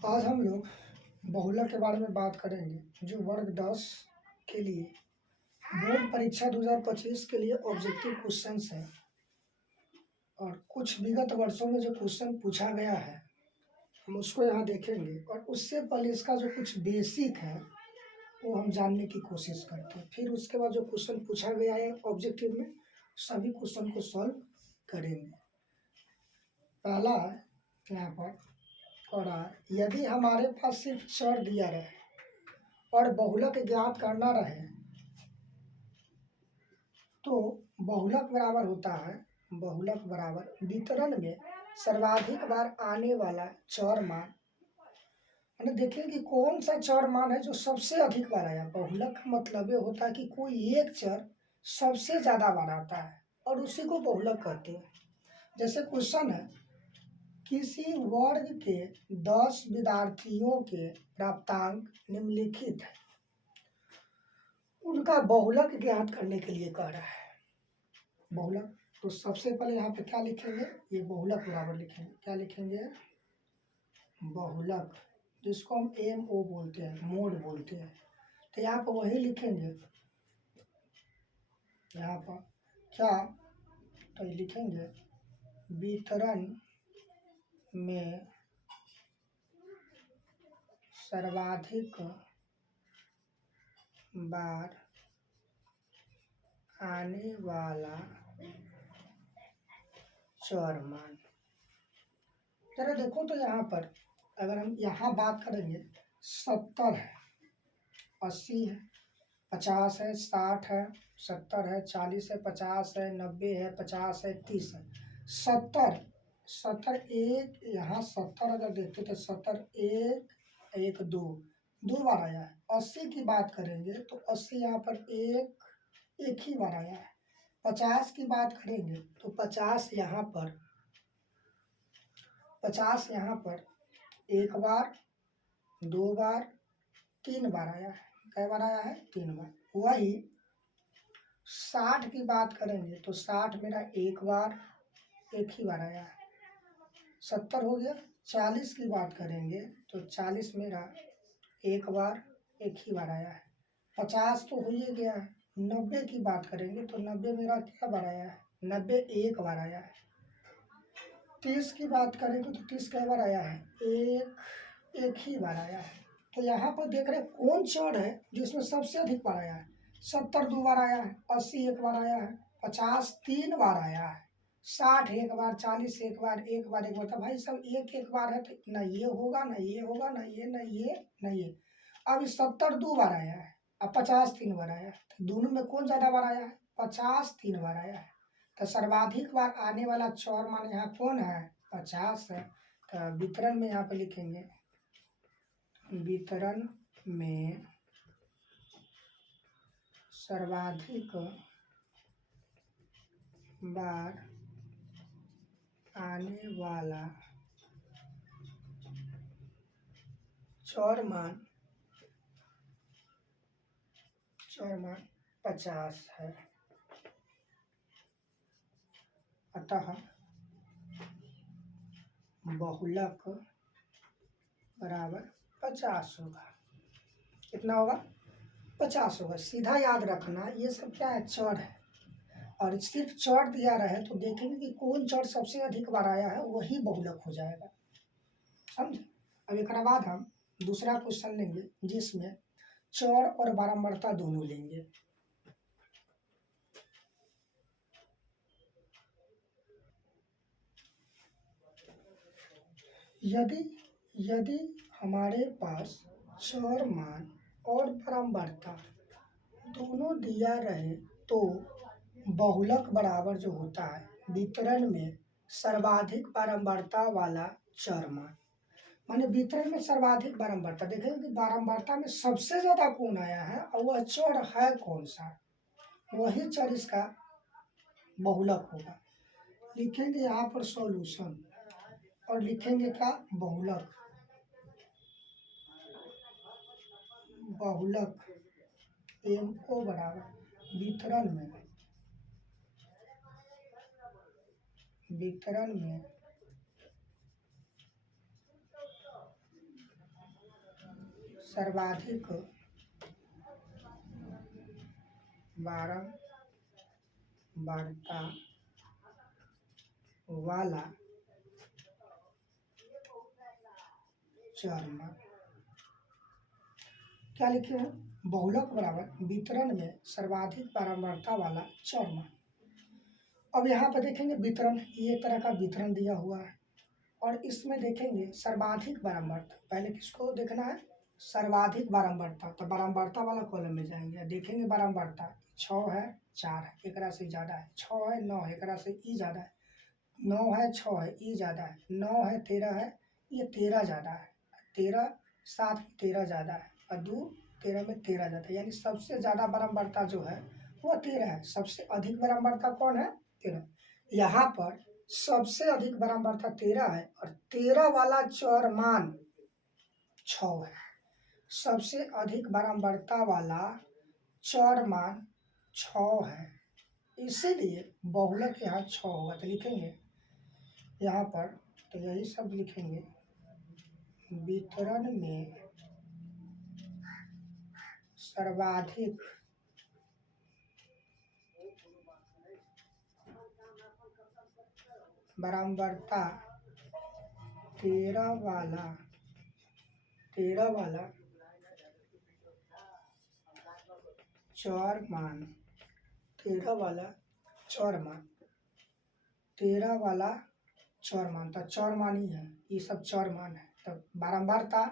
आज हम लोग बहुलक के बारे में बात करेंगे जो वर्ग 10 के लिए बोर्ड परीक्षा 2025 के लिए ऑब्जेक्टिव क्वेश्चंस हैं और कुछ विगत वर्षों में जो क्वेश्चन पूछा गया है हम उसको यहाँ देखेंगे और उससे पहले इसका जो कुछ बेसिक है वो हम जानने की कोशिश करते हैं। फिर उसके बाद जो क्वेश्चन पूछा गया है ऑब्जेक्टिव में सभी क्वेश्चन को सॉल्व करेंगे। पहला है यहाँ पर पढ़ा, यदि हमारे पास सिर्फ चर दिया रहे और बहुलक ज्ञात करना रहे तो बहुलक बराबर होता है, बहुलक बराबर वितरण में सर्वाधिक बार आने वाला चर मान। मैंने देखिए कि कौन सा चर मान है जो सबसे अधिक बार आया। बहुलक का मतलब ये होता है कि कोई एक चर सबसे ज़्यादा बार आता है और उसी को बहुलक कहते हैं। जैसे क्वेश्चन है, किसी वर्ग के 10 विद्यार्थियों के प्राप्तांक निम्नलिखित है, उनका बहुलक ज्ञात करने के लिए कह रहा है। बहुलक तो सबसे पहले यहाँ पे क्या लिखेंगे, ये बहुलक बराबर लिखेंगे। क्या लिखेंगे? बहुलक, जिसको हम MO बोलते हैं, मोड बोलते हैं। तो यहाँ पर वही लिखेंगे। यहाँ पर क्या तो लिखेंगे वितरण में सर्वाधिक बार आने वाला चर मान। जरा देखो तो यहाँ पर अगर हम यहाँ बात करेंगे 70 है, 80 है, 50 है, 60 है, 70 है, 40 है, 50 है, 90 है, 50 है, 30 है। 70 एक, यहाँ 70 अगर देखते तो 70 एक दो बार आया है। 80 की बात करेंगे तो 80 यहाँ पर एक ही बार आया है। 50 की बात करेंगे तो 50 यहाँ पर एक बार, दो बार, 3 बार आया है। कई बार आया है? 3 बार। वही 60 की बात करेंगे तो 60 मेरा एक बार, एक ही बार आया है। 70 हो गया। 40 की बात करेंगे तो 40 मेरा एक बार, एक ही बार आया है। 50 तो हो ही गया है। 90 की बात करेंगे तो 90 मेरा क्या बार आया है? 90 एक बार आया है। 30 की बात करेंगे तो 30 कई बार आया है? एक ही बार आया है। तो यहाँ पर देख रहे हैं कौन चर है जो इसमें सबसे अधिक बार आया है। 70 दो बार आया है, 80 एक बार आया है, 50 3 बार आया है, 60 एक बार, 40 एक बार, एक बार। तो भाई सब एक बार है तो ना ये होगा ना ये होगा ना ये ना ये ना ये। अब 70 दो बार आया है, अब 50 3 बार आया है, तो दोनों में कौन ज़्यादा बार आया है? 50 3 बार आया है। तो सर्वाधिक बार आने वाला चर मान यहाँ कौन है? 50 है। तो वितरण में यहाँ पे लिखेंगे वितरण में सर्वाधिक बार आने वाला चर मान 50 है। अतः बहुलक बराबर 50 होगा। कितना होगा? 50 होगा। सीधा याद रखना ये सब क्या है? चर है। और सिर्फ चर दिया रहे तो देखेंगे कि कौन चर सबसे अधिक बार आया है वही बहुलक हो जाएगा। समझे? अब एक बाद हम दूसरा क्वेश्चन लेंगे जिसमें चर और बारंबारता दोनों लेंगे। यदि हमारे पास चर मान और बारंबारता दोनों दिया रहे तो बहुलक बराबर जो होता है वितरण में सर्वाधिक बारंबारता वाला चर मान। माने वितरण में सर्वाधिक बारंबारता, देखेंगे कि बारंबारता में सबसे ज्यादा कौन आया है और वह चर है कौन सा, वही चर इसका बहुलक होगा। लिखेंगे यहाँ पर सॉल्यूशन और लिखेंगे क्या? बहुलक MO बराबर वितरण में सर्वाधिक बारंबारता वाला चरमान। क्या लिखे हैं? बहुलक बराबर वितरण में सर्वाधिक बारंबारता वाला चरमान। अब यहाँ पर देखेंगे वितरण, ये एक तरह का वितरण दिया हुआ है और इसमें देखेंगे सर्वाधिक बारंबारता। पहले किसको देखना है? सर्वाधिक बारंबारता। तो बारंबारता वाला कॉलम में जाएंगे, देखेंगे बारंबारता 6 है 4 है, एक से ज़्यादा है, 6 है 9 है, एक से ई ज़्यादा है, 9 है 6 है, ई ज़्यादा है, 9 है 13 है, ये 13 ज़्यादा है, 13 7 13 ज़्यादा है और 2 13 में 13 ज़्यादा है, यानी सबसे ज़्यादा बारंबारता जो है वो 13 है। सबसे अधिक बारंबारता कौन है? 13। यहाँ पर सबसे अधिक बारंबारता 13 है और 13 वाला चरमान 6 है। सबसे अधिक बारंबारता वाला चरमान 6 है, इसीलिए बहुलक यहाँ 6 होगा। तो लिखेंगे यहाँ पर, तो यही सब लिखेंगे, वितरण में सर्वाधिक बारंबारता 13 वाला चरमान, 13 वाला चरमान, तो चरमान ही है, ये सब चरमान है। तो बारंबारता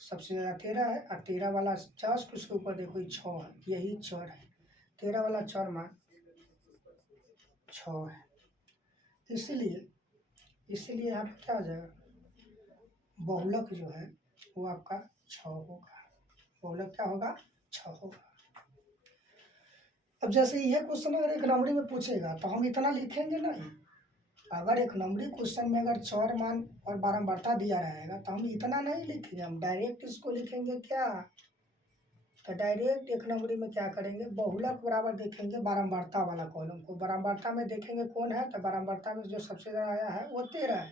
सबसे ज़्यादा 13 है और 13 वाला जस्ट उसके ऊपर देखो 6 है, यही चर है। 13 वाला चरमान 6 है, इसीलिए यहाँ पर क्या हो जाएगा? बहुलक जो है वो आपका 6 होगा। बहुलक क्या होगा? 6 होगा। अब जैसे यह क्वेश्चन अगर एक नंबरी में पूछेगा तो हम इतना लिखेंगे नहीं। अगर एक नंबरी क्वेश्चन में अगर चरमान और बारंबारता दिया रहेगा तो हम इतना नहीं लिखेंगे, हम डायरेक्ट इसको लिखेंगे। क्या? तो डायरेक्ट एक नंबरी में क्या करेंगे? बहुलक बराबर देखेंगे बारंबारता वाला कॉलम को। बारंबारता में देखेंगे कौन है, तो बारंबारता में जो सबसे ज़्यादा आया है वो 13 है।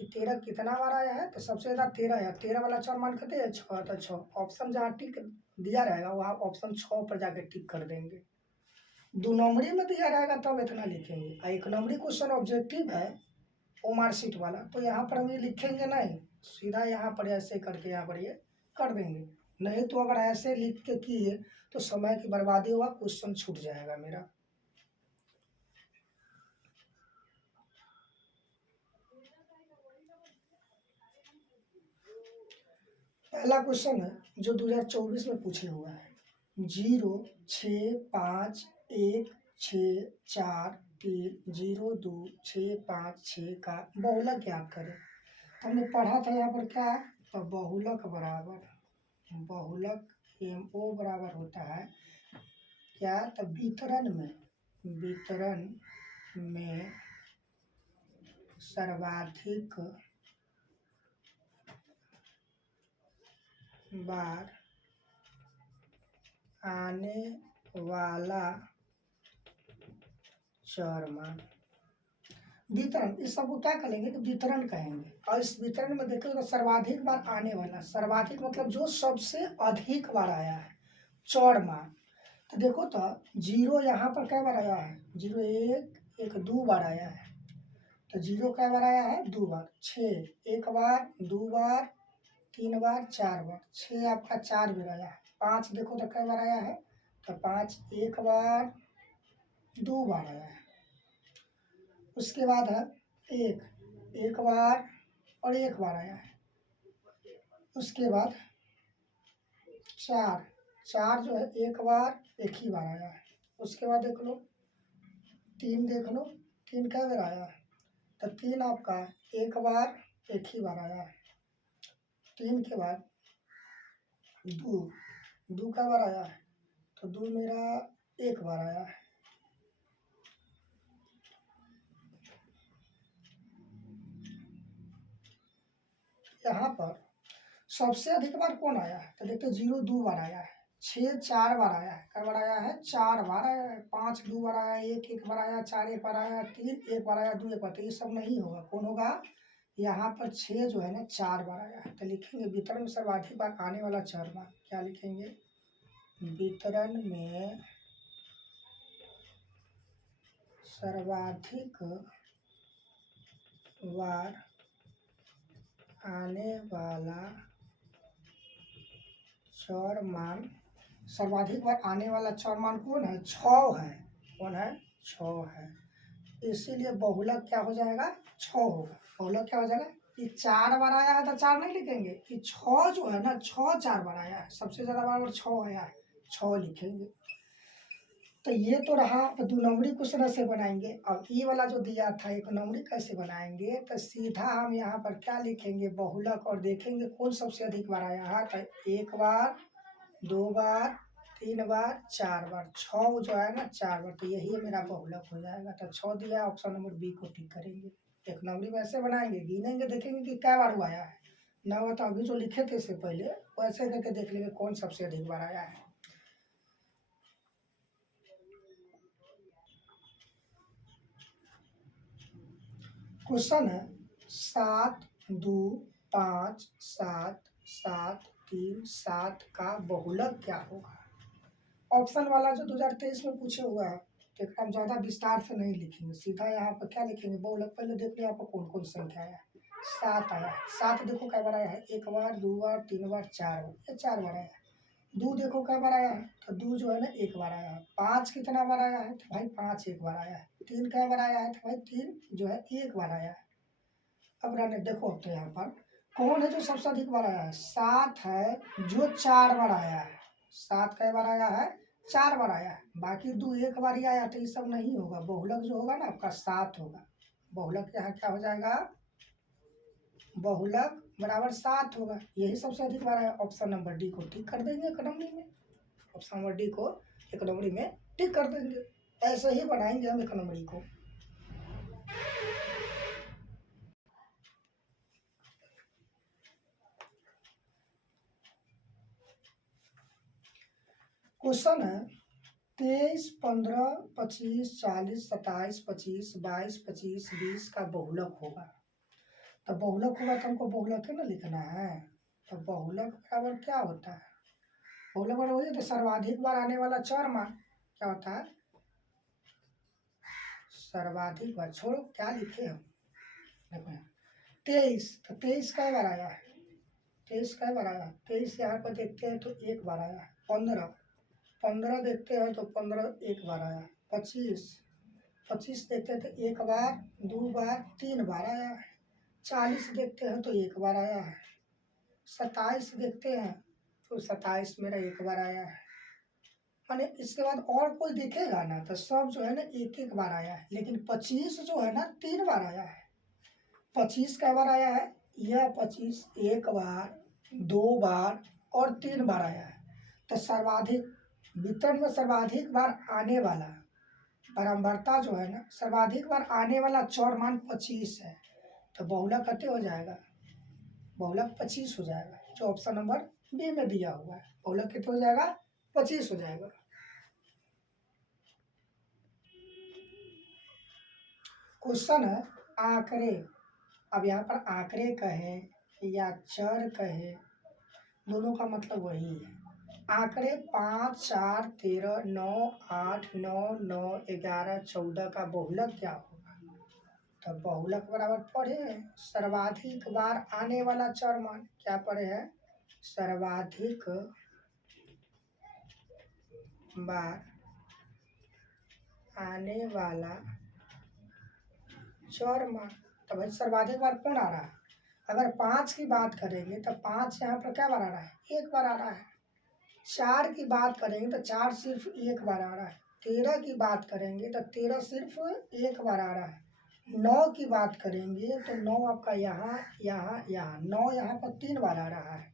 ये 13 कितना बार आया है? तो सबसे ज़्यादा 13 है। 13 वाला चरमान कहते हैं 6, तो 6 ऑप्शन जहाँ टिक दिया रहेगा वहाँ ऑप्शन 6 पर जाके टिक कर देंगे। 2 नंबरी में दिया रहेगा तब इतना लिखेंगे, और 1 नंबरी क्वेश्चन ऑब्जेक्टिव है वो मार्कशीट वाला, तो यहाँ पर हम ये लिखेंगे नहीं, सीधा यहाँ पर ऐसे करके यहाँ पर ये कर देंगे। नहीं तो अगर ऐसे लिख के किए तो समय की बर्बादी होगा, क्वेश्चन छूट जाएगा मेरा। पहला क्वेश्चन है जो 2024 में पूछे हुआ है, 0 6 5 1 6 4 3 0 2 6 5 6 का बहुलक ज्ञात करें। हमने पढ़ा था यहाँ पर क्या है, तो बहुलक MO बराबर होता है क्या, तो वितरण में सर्वाधिक बार आने वाला चरमान। वितरण, इस सबको क्या कहेंगे? कि वितरण कहेंगे। और इस वितरण में देखो तो सर्वाधिक बार आने वाला, सर्वाधिक मतलब जो सबसे अधिक बार आया है चरमान। तो देखो तो 0 यहाँ पर क्या बार आया है? 0 1 2 बार आया है, तो 0 क्या बार आया है? 2 बार। 6 1 बार 2 बार 3 बार 4 बार, 6 आपका 4 बार आया है। 5 देखो तो क्या बार आया है? तो 5 1 बार 2 बार आया है। उसके बाद है 1 बार और 1 बार आया है। उसके बाद 4 जो है 1 बार 1 ही बार आया है। उसके बाद देख लो 3 देख लो, 3 क्या बार आया है? तो 3 आपका 1 बार 1 ही बार आया है। 3 के बाद 2 क्या बार आया है? तो 2 मेरा 1 बार आया है। यहाँ पर सबसे अधिक बार कौन आया है? तो देखते 0 2 बार आया है, 6 4 बार आया है, क्या बार आया है? 4 बार आया है। 5 2 बार आया है, 1 1 बार आया, 4 1 बार आया, 3 1 बार आया, 2 1 बार। तो ये सब नहीं होगा, कौन होगा? यहाँ पर 6 जो है ना 4 बार आया है, तो लिखेंगे वितरण में सर्वाधिक बार आने वाला चर मान। क्या लिखेंगे? वितरण में सर्वाधिक बार आने वाला चर मान। सर्वाधिक बार आने वाला चर मान कौन है? 6 है। कौन है? 6 है। इसीलिए बहुलक क्या हो जाएगा? 6 होगा। बहुलक क्या हो जाएगा? ये 4 बार आया है तो 4 नहीं लिखेंगे, ये 6 जो है ना 6 4 बार आया है, सबसे ज्यादा बार 6 आया है, 6 लिखेंगे। तो ये तो रहा। अब 2 नंबरी क्वेश्चन ऐसे बनाएंगे। अब ये वाला जो दिया था 1 नंबरी कैसे बनाएंगे? तो सीधा हम यहाँ पर क्या लिखेंगे? बहुलक, और देखेंगे कौन सबसे अधिक बार आया है। तो 1 बार, 2 बार, 3 बार, 4 बार, 6 जो है ना 4 बार, तो यही मेरा बहुलक हो जाएगा। तो 6 दिया, ऑप्शन नंबर बी को टिक करेंगे। 1 नंबरी में ऐसे बनाएंगे, गिनेंगे, देखेंगे कि क्या बार हुआ है ना। हो तो अभी जो लिखे थे इससे पहले वैसे करके देख लेंगे कौन सबसे अधिक बार आया है। क्वेश्चन है 7 2 5 7 7 3 7 का बहुलक क्या होगा? ऑप्शन वाला जो 2023 में पूछे हुआ है, तो हम ज़्यादा विस्तार से नहीं लिखेंगे, सीधा यहाँ पर क्या लिखेंगे? बहुलक। पहले देख लिया यहाँ पर कौन कौन संख्या आया है। 7 आया। 7 देखो क्या बार आया है? 1 बार, 2 बार, 3 बार, 4 बार, ये 4 बार आया है। 2 देखो क्या बार आया है? तो 2 जो है ना 1 बार आया है। 5 कितना बार आया है? तो भाई 5 1 बार आया है। 3 क्या बार आया है? तो भाई 3 जो है 1 बार आया है। अब रहने देखो, अब तो यहाँ पर कौन है जो सबसे अधिक बार आया है? 7 है जो 4 बार आया है। 7 कई बार आया है? 4 बार आया है। बाकी 2 1 बार ही आया, तो ये सब नहीं होगा। बहुलक जो होगा ना आपका 7 होगा। बहुलक यहाँ क्या हो जाएगा? बहुलक बराबर 7 होगा। यही सबसे अधिक बार आया। ऑप्शन नंबर डी को टिक कर देंगे एक नंबरी में। ऑप्शन नंबर डी को एक नंबरी में टिक कर देंगे। ऐसे ही बनाएंगे हम एक नंबरी को। क्वेश्चन है 23 15 25 40 27 25 22 25 20 का बहुलक होगा। तो बहुलक होगा तो हमको बहुलक है ना लिखना है। तो बहुलक बराबर क्या होता है? बहुलक बराबर वही तो सर्वाधिक बार आने वाला चर मान। क्या होता है? सर्वाधिक बार। छोड़ो क्या लिखे हम, देखो 23, तो 23 कई बार आया है? 23 कई बार आया? 23 यहाँ पर देखते हैं तो 1 बार आया है। 15 देखते हैं तो 15 1 बार आया। 25 देखते हैं तो 1 बार, 2 बार, 3 बार आया है। 40 देखते हैं तो 1 बार आया है। 27 देखते हैं तो 27 मेरा 1 बार आया है। माने इसके बाद और कोई देखेगा ना तो सब जो है ना 1 1 बार आया है। लेकिन 25 जो है ना 3 बार आया है। 25 कै बार आया है? यह 25 1 बार, 2 बार और 3 बार आया है। तो सर्वाधिक वितरण में सर्वाधिक बार आने वाला बारंबारता जो है ना, सर्वाधिक बार आने वाला चौर मान 25 है। तो बहुलक कते हो जाएगा? बहुलक 25 हो जाएगा, जो ऑप्शन नंबर बी में दिया हुआ है। बहुलक कितना हो जाएगा? 25 हो जाएगा। क्वेश्चन है आंकड़े। अब यहाँ पर आंकड़े कहे या चर कहे, दोनों का मतलब वही है। आंकड़े 5 4 13 9 8 9 9 11 14 का बहुलक क्या होगा? तो बहुलक बराबर पढ़े हैं सर्वाधिक बार आने वाला चर मान। क्या पढ़े हैं? सर्वाधिक बार आने वाला चर मान। तो भाई सर्वाधिक बार कौन आ रहा है? अगर 5 की बात करेंगे तो 5 यहाँ पर क्या बार आ रहा है? 1 बार आ रहा है। 4 की बात करेंगे तो 4 सिर्फ 1 बार आ रहा है। 13 की बात करेंगे तो 13 सिर्फ 1 बार आ रहा है। 9 की बात करेंगे तो 9 आपका यहाँ यहाँ यहाँ 9 यहाँ पर 3 बार आ रहा है।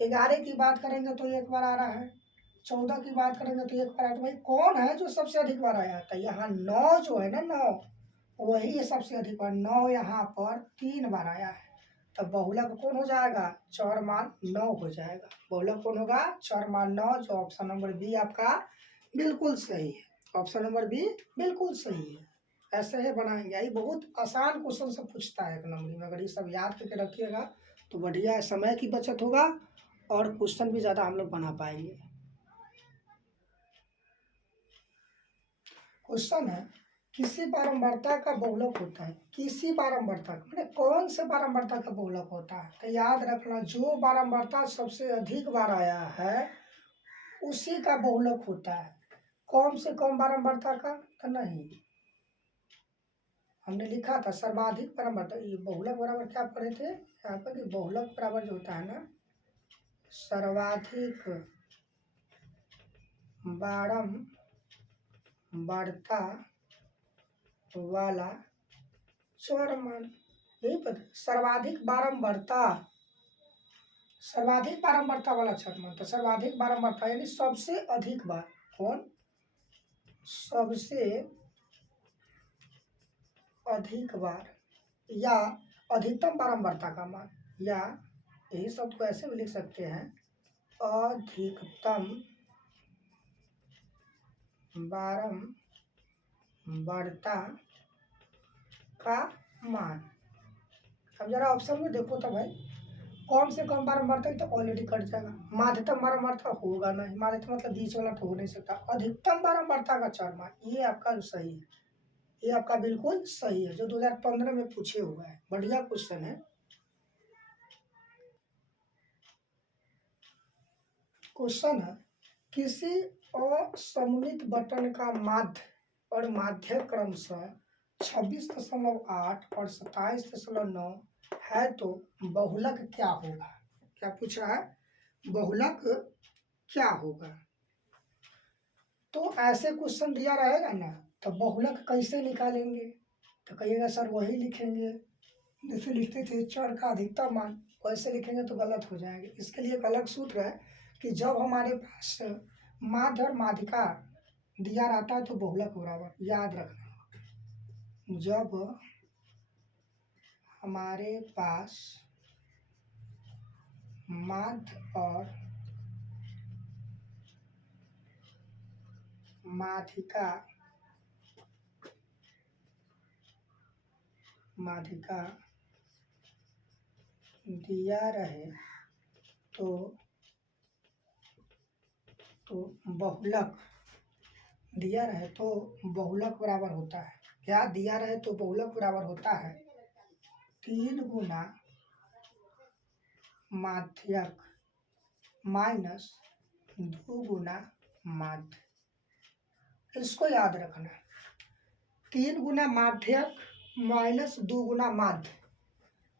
11 की बात करेंगे तो 1 बार आ रहा है। 14 की बात करेंगे तो 1 बार आ रहा है। तो भाई कौन है जो सबसे अधिक बार आया? तो यहाँ 9 जो है ना 9, वही सबसे अधिक बार। 9 यहाँ पर 3 बार आया है। तो बहुलक कौन हो जाएगा? चौर मान 9 हो जाएगा। बहुलक कौन होगा? चौर मान 9, जो ऑप्शन नंबर बी आपका बिल्कुल सही है। ऑप्शन नंबर बी बिल्कुल सही है। ऐसे ही बनाएंगे। ये बहुत आसान क्वेश्चन से पूछता है 1 नंबर में। अगर ये सब याद करके रखिएगा तो बढ़िया है, समय की बचत होगा और क्वेश्चन भी ज़्यादा हम लोग बना पाएंगे। क्वेश्चन है, किसी बारंबारता का बहुलक होता है। किसी बारंबारता का मैंने कौन से बारंबारता का बहुलक होता है? तो याद रखना, जो बारंबारता सबसे अधिक बार आया है उसी का बहुलक होता है। कौन से कौन बारंबारता का? तो नहीं, हमने लिखा था सर्वाधिक बारंबारता। ये बहुलक बराबर क्या पढ़े थे यहाँ पर? बहुलक बराबर जो होता है ना, सर्वाधिक बारंबारता वाला चरमान, यही पता। सर्वाधिक बारंबारता वाला चरमान। तो सर्वाधिक बारंबारता यानी सबसे अधिक बार। कौन? सबसे अधिक बार या अधिकतम बारंबारता का मान, या यही शब्द को ऐसे भी लिख सकते हैं, अधिकतम बारंबारता का मान। अब जरा ऑप्शन में देखो तो भाई, कौन से कौन बारंबारता तो ऑलरेडी कट जाएगा। माध्यतम बारंबारता होगा नहीं, माध्यतम मतलब बीच वाला तो हो नहीं सकता। अधिकतम बारंबारता का चरमान, ये आपका सही है, ये आपका बिल्कुल सही है, जो 2015 में पूछे हुआ है। बढ़िया क्वेश्चन है। क्वेश्चन है, किसी असममित बटन का माध्य और माध्य क्रमशः 26.8 और 27.9 है तो बहुलक क्या होगा? क्या पूछा है? बहुलक क्या होगा? तो ऐसे क्वेश्चन दिया रहेगा ना, तो बहुलक कैसे निकालेंगे? तो कहिएगा सर वही लिखेंगे जैसे लिखते थे चर का अधिकतम मान, वैसे लिखेंगे तो गलत हो जाएंगे। इसके लिए एक अलग सूत्र है कि जब हमारे पास माध्य और माध्यिका दिया रहता है तो बहुलक बराबर, याद रखना, जब हमारे पास माध्य और माध्यिका दिया रहे तो बहुलक दिया रहे तो बहुलक बराबर होता है। क्या दिया रहे तो बहुलक बराबर होता है? 3 गुना माध्यक माइनस 2 गुना माध्य। इसको याद रखना, 3 गुना माध्यक माइनस 2 गुना माध्य।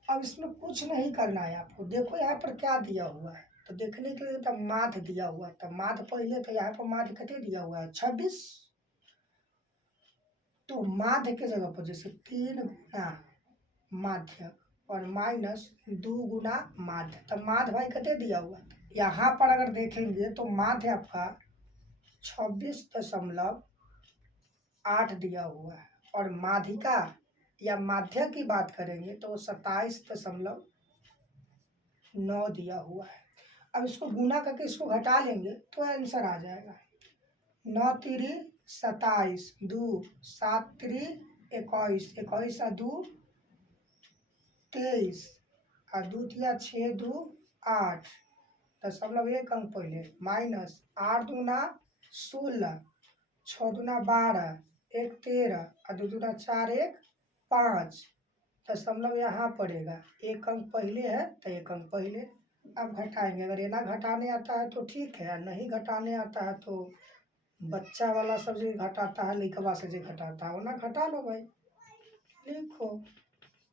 अब इसमें कुछ नहीं करना है आपको। देखो यहाँ पर क्या दिया हुआ है, तो देखने के लिए तब माध्य दिया हुआ, तब माध्य पहले, तो यहाँ पर माध्य कितने दिया हुआ है? 26। तो माध्य के जगह पर जैसे 3 गुना माध्य और माइनस 2 गुना माध्य, तब माध्य भाई कितने दिया हुआ है? यहाँ पर अगर देखेंगे तो माध्य आपका 26.8 दिया हुआ है, और माध्यिका या माध्य की बात करेंगे तो 27.9 दिया हुआ है। अब इसको गुना करके इसको घटा लेंगे तो आंसर आ जाएगा। 9 तिरी 27, 2 7 तिरी 21, 21 और 2 23 और 2 तिया 6 2 8, 0.1 अंक पहले, माइनस 8 दूना 16, 6 दूना 12, 1 13 और 2 दूना 4 1 5, दशमलव यहाँ पड़ेगा। 1 अंक पहले है तो 1 अंक पहले। अब घटाएंगे, अगर ये ना घटाने आता है तो ठीक है, नहीं घटाने आता है तो बच्चा वाला सब जो घटाता है, लिखवा से जो घटाता है वो ना घटा लो भाई, लिखो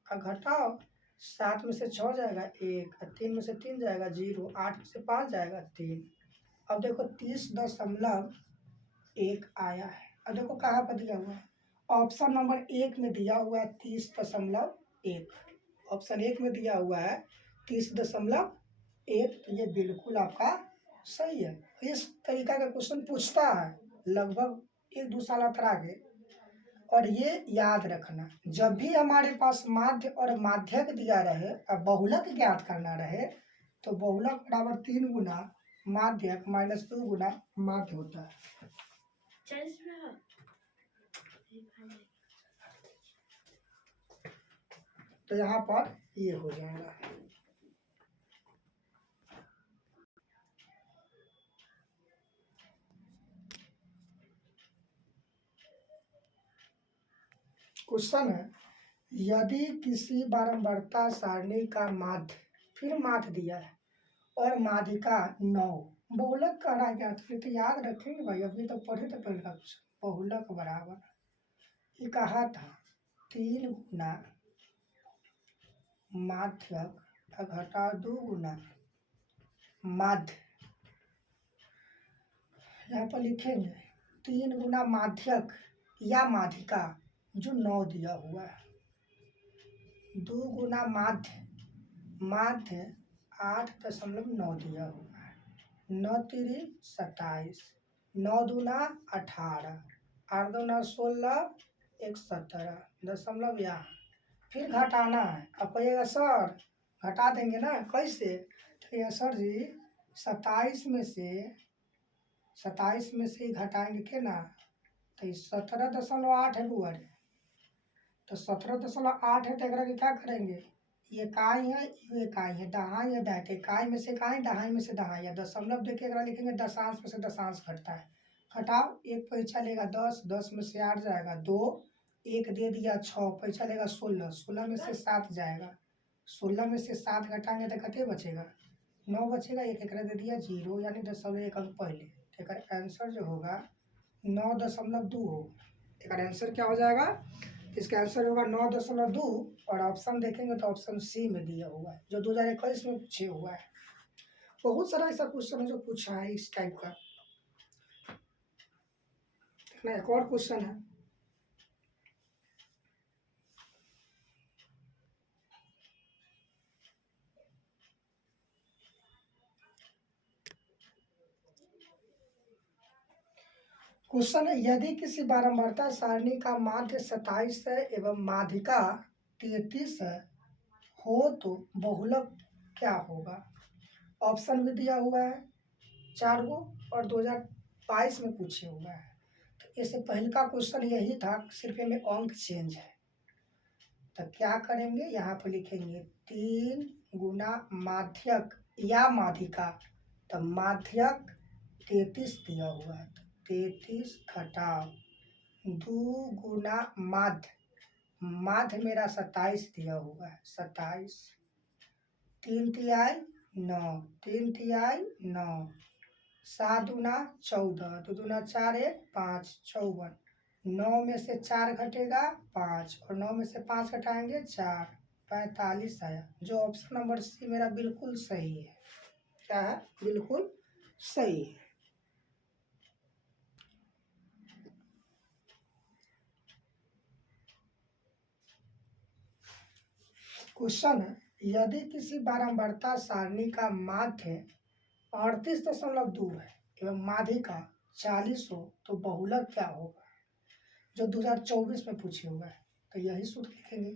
और घटाओ। 7 में से 6 जाएगा 1, 3 में से 3 जाएगा 0, 8 में से 5 जाएगा 3। अब देखो 30.1 आया है। अब देखो कहाँ पर दिया हुआ है, ऑप्शन नंबर 1 में दिया हुआ है 30.1। ऑप्शन 1 में दिया हुआ है 30.1, तो ये बिल्कुल आपका सही है। इस तरीका का क्वेश्चन पूछता है लगभग 1-2 साल अतरा के। और ये याद रखना, जब भी हमारे पास माध्य और माध्यक दिया रहे और बहुलक ज्ञात करना रहे तो बहुलक बराबर 3 गुना माध्यक माइनस 2 गुना माध्य होता है। तो यहाँ पर ये हो जाएगा। क्वेश्चन है, यदि किसी बारंबारता सारणी का माध्य, फिर माध्य दिया है और माध्यिका 9, बहुलक कहा गया तो याद रखेंगे भाई, अभी तो पढ़े थे पहले का क्वेश्चन। बहुलक बराबर ये कहा था 3 गुना माध्यक घटा 2 गुना माध्य। यहाँ पर लिखेंगे 3 गुना माध्यक या माध्यिका जो 9 दिया हुआ है, 2 गुना माध्य, माध्य 8.9 दिया हुआ है, 9 तिरी 27, 9 दूना 18, 8 दूना 16, 1 17 दशमलव यहाँ। फिर घटाना है। अब कहिएगा सर घटा देंगे ना, कैसे? तो यह सर जी 27 में से घटाएंगे के ना, तो 17.8 है बुआ रे, तो 17.8 है तो एक क्या करेंगे, ये इकाई है ये इकाई है, दहाई है दाएं, इकाई में से इकाई, दहाई में से दहाई है, दशमलव देखिए अगर लिखेंगे दशांश में से दशांश घटता है। घटाओ, एक पैसा लेगा 10, 10 में से 8 जाएगा 2, एक दे दिया 6, पैसा लेगा 16, 16 में से 7 जाएगा, 16 में से 7 घटाएंगे तो कितने बचेगा, 9 बचेगा, एक दे दिया 0 यानी 0.1 अंक पहले। तो एक आंसर जो होगा 9.2 होगा। एक आंसर क्या हो जाएगा, इसका आंसर होगा 9.2। और ऑप्शन देखेंगे तो ऑप्शन सी में दिया हुआ है, जो 2021 में पूछे हुआ है। बहुत सारा ऐसा क्वेश्चन है जो पूछा है इस टाइप का। एक और क्वेश्चन है, क्वेश्चन है, यदि किसी बारंबारता सारणी का माध्य 27 है एवं माध्यिका 33 है हो तो बहुलक क्या होगा। ऑप्शन भी दिया हुआ है 4 गो और 2022 में पूछे हुआ है। तो इससे पहले का क्वेश्चन यही था, सिर्फ में अंक चेंज है। तो क्या करेंगे, यहाँ पर लिखेंगे 3 गुना माध्यक या माध्यिका, तो माध्यक 33 दिया हुआ है, 33 घटाओ 2 गुना माध्य, माध्य मेरा 27 दिया हुआ है, 27, 3 तिहाई 9, 3 तिहाई 9, 7 दूना 14, 2 दूना 4 1 5 54, 9 में से 4 घटेगा 5 और 9 में से 5 घटाएंगे 4, 45 आया, जो ऑप्शन नंबर सी मेरा बिल्कुल सही है। क्या है, बिल्कुल सही है। क्वेश्चन है, यदि किसी बारंबारता सारणी का माध्य 38.2 है एवं माध्यिका 40 हो तो बहुलक क्या होगा, जो 2024 में पूछे हुआ है। तो यही सूत्र लिखेंगे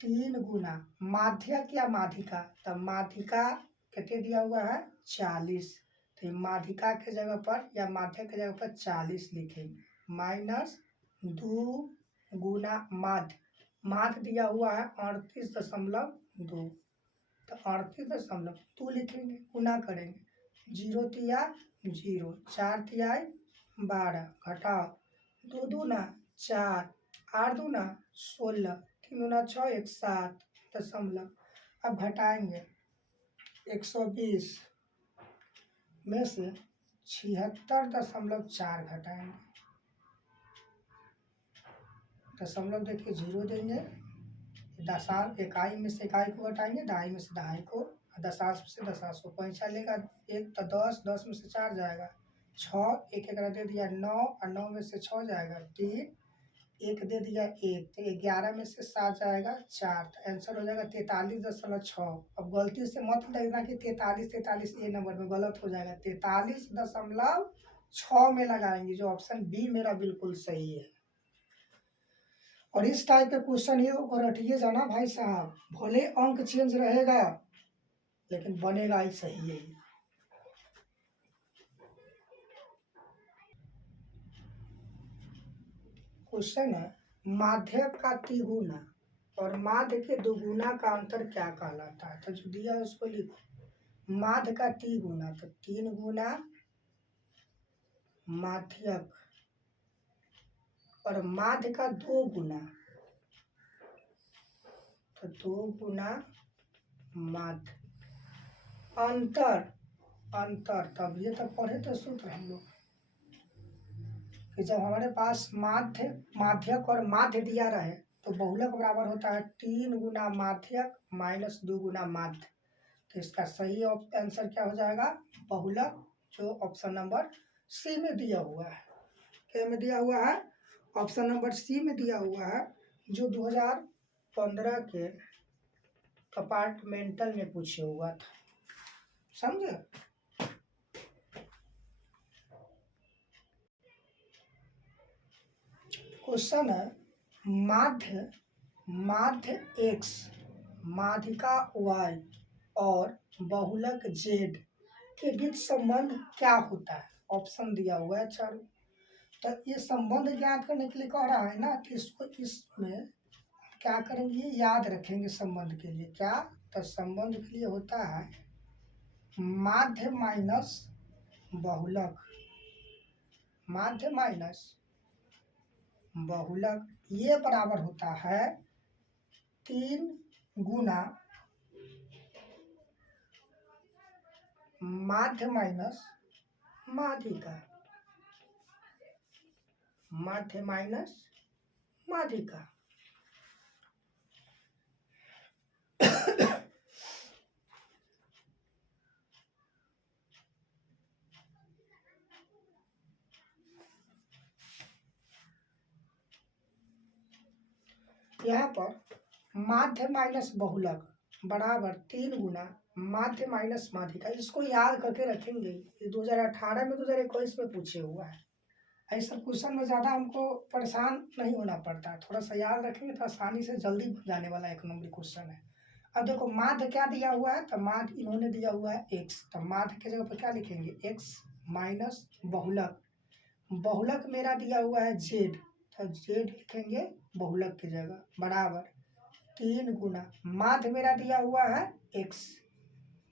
3 गुना माध्यक या माध्यिका, तब माध्यिका कितने दिया हुआ है 40, तो माध्यिका के जगह पर या माध्यक के जगह पर 40 लिखेंगे, माइनस 2 गुना माध्य, माध्य दिया हुआ है 38.2, तो 38.2 लिखेंगे, गुना करेंगे, 0 तिया 0, 4 तिहाई 12, घटाओ 2 दूना 4, 8 दूना 16, 3 दूना 6 1 7 दशमलव। अब घटाएंगे 120 में से 76.4 घटाएंगे, दशमलव देखिए 0 देंगे, दशांश इकाई में से इकाई को घटाएंगे, दहाई में से दहाई को, दशांश में से दशांश को, पैसा लेगा 1 तो 10, 10 में से 4 जाएगा 6, एक दे दिया 9 और 9 में से 6 जाएगा 3, एक दे दिया 1, तो 11 में से 7 जाएगा 4, तो आंसर हो जाएगा 43.6। अब गलती से मत लगना कि 43 ये नंबर में, गलत हो जाएगा, 43.6 में लगाएंगे, जो ऑप्शन बी मेरा बिल्कुल सही है। और इस टाइप के क्वेश्चन ये रटिए जाना भाई साहब, भले अंक चेंज रहेगा लेकिन बनेगा ही सही है। क्वेश्चन है, माध्यक का तिगुना और माध्य के दोगुना का अंतर क्या कहलाता है? तो जो दिया है उसको लिखो। माध्य का 3 गुना, तो 3 गुना माध्यक, और माध्य का 2 गुना, तो 2 गुना माध्य। अंतर, अंतर तब ये तो पढ़े थे सूत्र हम लोग कि जब हमारे पास माध्य, माध्यक और माध्य दिया रहे तो बहुलक बराबर होता है 3 गुना माध्यक माइनस 2 गुना माध्य। तो इसका सही आंसर क्या हो जाएगा? बहुलक, जो ऑप्शन नंबर सी में दिया हुआ है। क्या में दिया हुआ है? ऑप्शन नंबर सी में दिया हुआ है, जो 2015 के कंपार्टमेंटल में पूछे हुआ था। समझे? क्वेश्चन है, माध्य, माध्य x, माध्यिका y और बहुलक z के बीच संबंध क्या होता है? ऑप्शन दिया हुआ है चारों। तो ये संबंध ज्ञात करने के लिए कह रहा है ना कि इसको इसमें क्या करेंगे, याद रखेंगे संबंध के लिए। क्या? तो संबंध के लिए होता है माध्य माइनस बहुलक, माध्य माइनस बहुलक, ये बराबर होता है 3 गुना माध्य माइनस माध्यिका, माध्य माइनस माध्यिका। यहाँ पर माध्य माइनस बहुलक बराबर 3 गुना माध्य माइनस माध्यिका। इसको याद करके रखेंगे, ये 2018 में 2021 में पूछे हुआ है। ऐसा क्वेश्चन में ज़्यादा हमको परेशान नहीं होना पड़ता, थोड़ा सा याद रखेंगे तो आसानी से जल्दी बन जाने वाला एक नंबर क्वेश्चन है। अब देखो माध्य क्या दिया हुआ है, तो माध्य इन्होंने दिया हुआ है x, तो माध्य के जगह पर क्या लिखेंगे? x माइनस बहुलक, बहुलक मेरा दिया हुआ है z, तो z लिखेंगे बहुलक की जगह, बराबर 3 गुना माध्य मेरा दिया हुआ है x,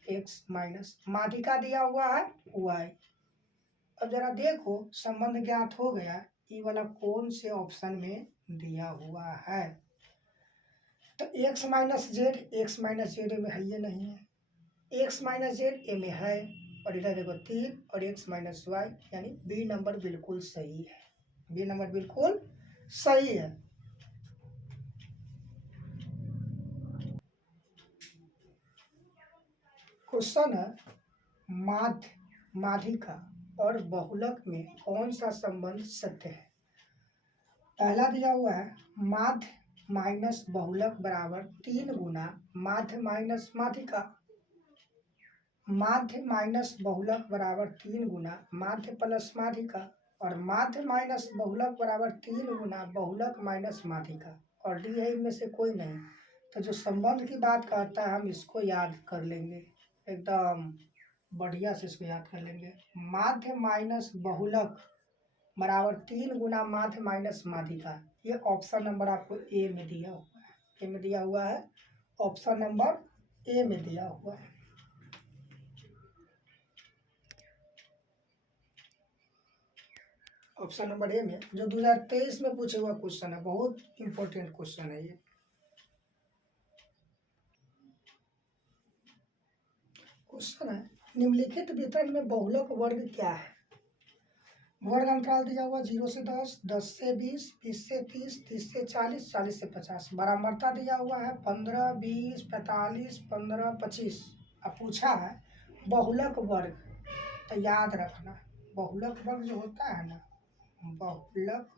x माइनस माध्यिका दिया हुआ है y। अब जरा देखो संबंध ज्ञात हो गया, ये वाला कौन से ऑप्शन में दिया हुआ है? तो x minus Z, x minus Z में है, ये नहीं है, x माइनस जेड ए में है, और इधर देखो 3 और x माइनस वाई, यानी बी नंबर बिल्कुल सही है, बी नंबर बिल्कुल सही है। क्वेश्चन है, माध्य, माध्यिका और बहुलक में कौन सा संबंध सत्य है? पहला दिया हुआ है माध्य माइनस बहुलक बराबर 3 गुना माध्य माइनस माध्यिका, माध्य माइनस बहुलक बराबर 3 गुना माध्य प्लस माध्यिका, और माध्य माइनस बहुलक बराबर 3 गुना बहुलक माइनस माध्यिका, और डी है इनमें से कोई नहीं। तो जो संबंध की बात करता है हम इसको याद कर लेंगे, एकदम बढ़िया से इसको याद कर लेंगे। माध्य माइनस बहुलक बराबर 3 गुना माध्य माइनस माध्यिका, ये ऑप्शन नंबर आपको ए में दिया हुआ है, ए में दिया हुआ है, ऑप्शन नंबर ए में दिया हुआ है। ऑप्शन नंबर ए में, जो 2023 में पूछे हुआ क्वेश्चन है, बहुत इंपॉर्टेंट क्वेश्चन है ये। क्वेश्चन है, निम्नलिखित वितरण में बहुलक वर्ग क्या है? वर्ग अंतराल दिया हुआ 0 से 10, 10 से 20, 20 से 30, 30 से 40, 40 से 50। बारंबारता दिया हुआ है 15, 20, 45, 15, 25। अब पूछा है बहुलक वर्ग, तो याद रखना बहुलक वर्ग जो होता है ना, बहुलक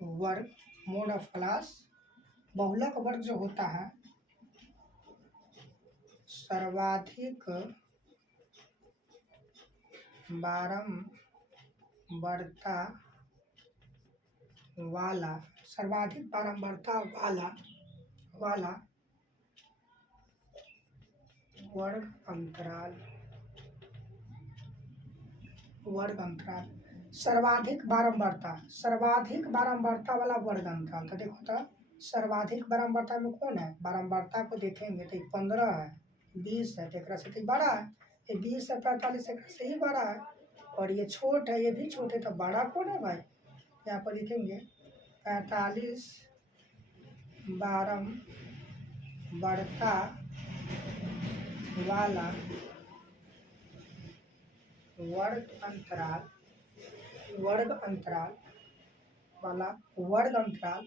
वर्ग मोड ऑफ क्लास, बहुलक वर्ग जो होता है सर्वाधिक बारंबारता वाला, सर्वाधिक बारंबारता वाला वर्ग अंतराल, वर्ग अंतराल सर्वाधिक बारंबारता, सर्वाधिक बारंबारता वाला वर्ग अंतराल। तो देखो तो सर्वाधिक बारंबारता में कौन है? बारंबारता को देखेंगे तो 15 है, 20 है, तो एकरा से तो बड़ा है। ये 20 है, 45 एकरा से ही बड़ा है। और ये छोट है, ये भी छोट है, तो बड़ा कौन है भाई? यहाँ पर लिखेंगे 45 बारंबारता वाला वर्ग अंतराल वाला वर्ग अंतराल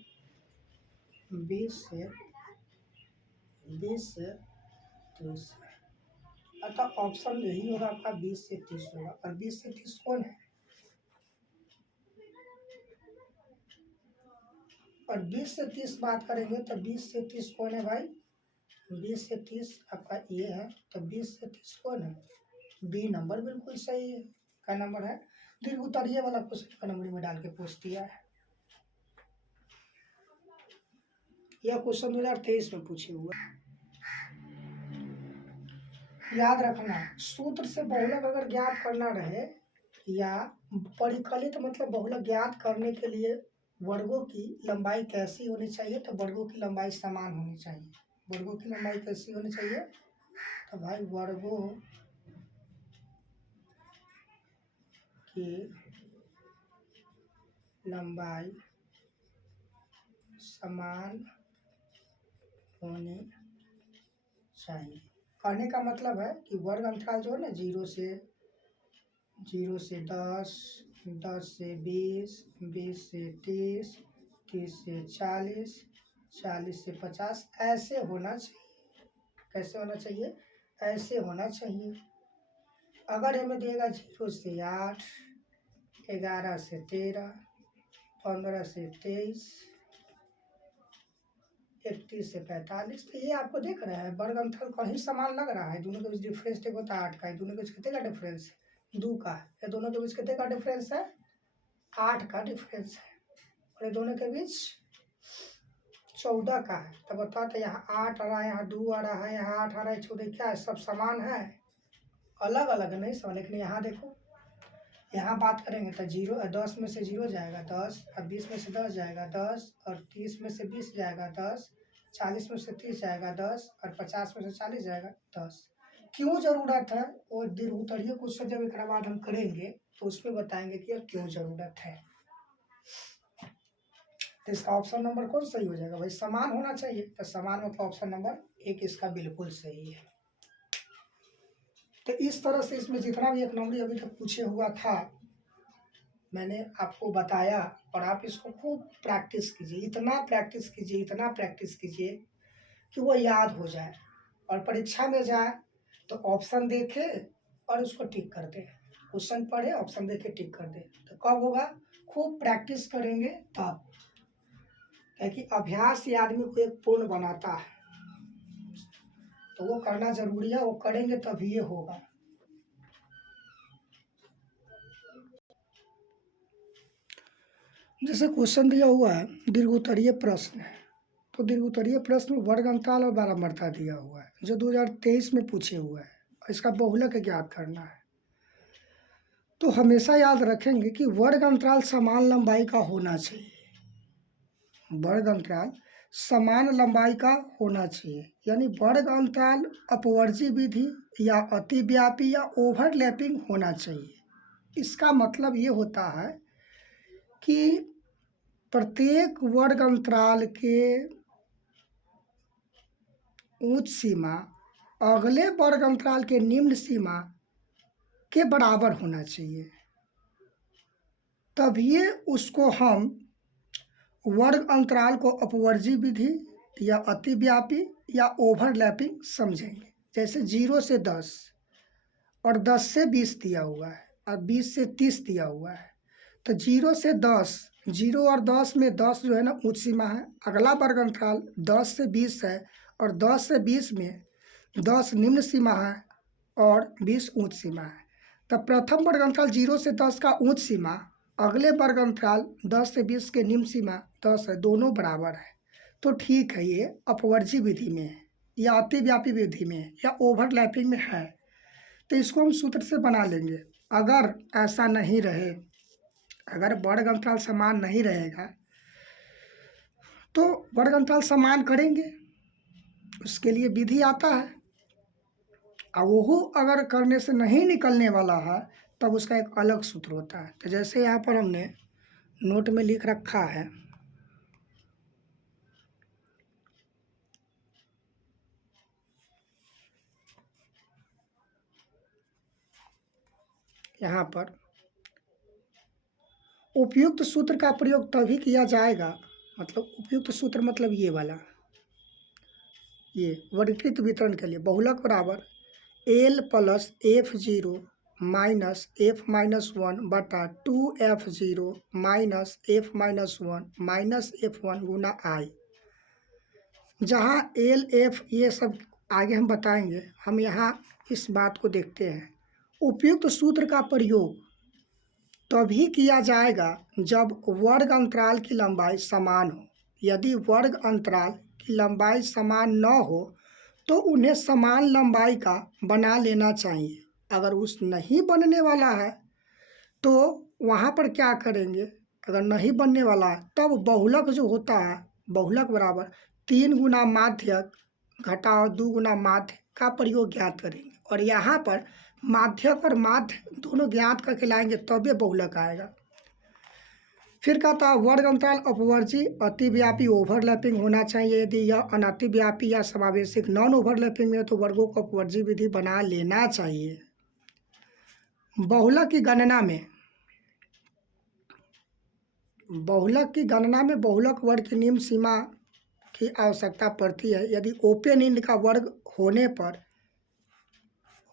20 से 30 है। अतः ऑप्शन यही होगा आपका, 20 से 30 होगा। और 20 से 30 कौन है? और 20 से 30 बात करेंगे तो 20 से 30 कौन है भाई? 20 से 30 आपका ये है, तो 20 से 30 कौन है? बी नंबर बिल्कुल सही है। क्या नंबर है? दीर्घ उत्तरीय वाला क्वेश्चन का नंबर में डाल के पूछ दिया है। यह क्वेश्चन 2023 में पूछे हुए। याद रखना, सूत्र से बहुलक अगर ज्ञात करना रहे या परिकलित मतलब बहुलक ज्ञात करने के लिए वर्गों की लंबाई कैसी होनी चाहिए? तो वर्गों की लंबाई समान होनी चाहिए। वर्गों की लंबाई कैसी होनी चाहिए? तो भाई वर्गों की लंबाई समान होनी चाहिए। कहने का मतलब है कि वर्ग अंतराल जो है ना, 0 से 10, 10 से 20, 20 से 30, 30 से 40, 40 से 50 ऐसे होना चाहिए। कैसे होना चाहिए? ऐसे होना चाहिए। अगर हमें देगा 0 से 8, 11 से 13, 15 से 23, 31 से 45, तो ये आपको देख रहा है वर्ग अंतराल कहीं समान लग रहा है। दोनों के बीच डिफरेंस देखो तो 8 का है, दोनों के बीच कितने का डिफरेंस है? 2 का है। ये दोनों के बीच कितने का डिफरेंस है? 8 का डिफरेंस है। और ये दोनों के बीच 14 का है। तो बताओ, तो यहाँ 8 आ रहा है, यहाँ 2 आ रहा है, यहाँ 8 आ रहा है, 14 क्या है? सब समान है, अलग अलग नहीं समान। लेकिन यहाँ देखो, यहाँ बात करेंगे तो 10 में से 0 जाएगा 10, और 20 में से 10 जाएगा 10, और 30 में से 20 जाएगा 10, 40 में से 30 जाएगा 10, और 50 में से 40 जाएगा 10। क्यों जरूरत है? वो दीर्घ उत्तरीय क्वेश्चन जब एक बाद हम करेंगे तो उसमें बताएंगे कि यार क्यों जरूरत है। तो इसका ऑप्शन नंबर कौन सही हो जाएगा भाई? समान होना चाहिए। तो समान मतलब ऑप्शन नंबर 1 इसका बिल्कुल सही है। तो इस तरह से इसमें जितना भी एक नंबर अभी तक पूछे हुआ था मैंने आपको बताया, और आप इसको खूब प्रैक्टिस कीजिए, इतना प्रैक्टिस कीजिए, इतना प्रैक्टिस कीजिए कि वो याद हो जाए, और परीक्षा में जाए तो ऑप्शन देखे और उसको टिक कर दे। क्वेश्चन पढ़े, ऑप्शन देखे, टिक कर दे। तो कब होगा? खूब प्रैक्टिस करेंगे तब। क्योंकि अभ्यास ही आदमी को एक पूर्ण बनाता है, तो वो करना जरूरी है। वो करेंगे तभी ये होगा। जैसे क्वेश्चन दिया हुआ है दीर्घ उत्तरीय प्रश्न है, तो दीर्घ उत्तरीय प्रश्न में वर्ग अंतराल और बारंबारता दिया हुआ है जो 2023 में पूछे हुआ है। इसका बहुलक ज्ञात करना है। तो हमेशा याद रखेंगे कि वर्ग अंतराल समान लंबाई का होना चाहिए। वर्ग अंतराल समान लंबाई का होना चाहिए, यानी वर्ग अंतराल अपवर्जी विधि या अतिव्यापी या ओवरलैपिंग होना चाहिए। इसका मतलब ये होता है कि प्रत्येक वर्ग अंतराल के उच्च सीमा अगले वर्ग अंतराल के निम्न सीमा के बराबर होना चाहिए, तभी उसको हम वर्ग अंतराल को अपवर्जी विधि या अतिव्यापी या ओवरलैपिंग समझेंगे। जैसे 0 से 10 और 10 से 20 दिया हुआ है और 20 से 30 दिया हुआ है, तो 0 से 10, 0 और 10 में 10 जो है ना उच्च सीमा है। अगला वर्ग अंतराल 10 से 20 है और 10 से 20 में 10 निम्न सीमा है और 20 उच्च सीमा है। तो प्रथम वर्ग अंतराल 0 से 10 का उच्च सीमा, अगले वर्ग अंतराल 10 से 20 के निम्न सीमा 10 है, दोनों बराबर है। तो ठीक है, ये अपवर्जी विधि में है या अतिव्यापी विधि में है या ओवरलैपिंग में है, तो इसको हम सूत्र से बना लेंगे। अगर ऐसा नहीं रहे, अगर वर्ग अंतराल समान नहीं रहेगा तो वर्ग अंतराल समान करेंगे, उसके लिए विधि आता है। और वो अगर करने से नहीं निकलने वाला है तब उसका एक अलग सूत्र होता है। तो जैसे यहाँ पर हमने नोट में लिख रखा है, यहाँ पर उपयुक्त सूत्र का प्रयोग तभी किया जाएगा, मतलब उपयुक्त सूत्र मतलब ये वाला, ये वर्गीकृत वितरण के लिए बहुलक बराबर L plus F zero minus F minus one बटा 2f0 minus F minus one minus f1 गुना आई। जहाँ एल एफ ये सब आगे हम बताएंगे, हम यहाँ इस बात को देखते हैं। उपयुक्त सूत्र का प्रयोग तभी किया जाएगा जब वर्ग अंतराल की लंबाई समान हो। यदि वर्ग अंतराल की लंबाई समान न हो तो उन्हें समान लंबाई का बना लेना चाहिए। अगर उस नहीं बनने वाला है तो वहाँ पर क्या करेंगे, अगर नहीं बनने वाला है तब बहुलक जो होता है, बहुलक बराबर 3 गुना माध्यक घटाओ 2 गुना माध्य का प्रयोग ज्ञात करेंगे। और यहाँ पर माध्यक और माध्य दोनों ज्ञात करके लाएंगे तब ये बहुलक आएगा। फिर कहता है वर्ग अंतराल अपवर्जी अतिव्यापी ओवरलैपिंग होना चाहिए। यदि यह अनतिव्यापी या समावेशिक नॉन ओवरलैपिंग में तो वर्गों को अपवर्जी विधि बना लेना चाहिए। बहुलक की गणना में बहुलक वर्ग की निम्न सीमा की आवश्यकता पड़ती है। यदि ओपन इंड का वर्ग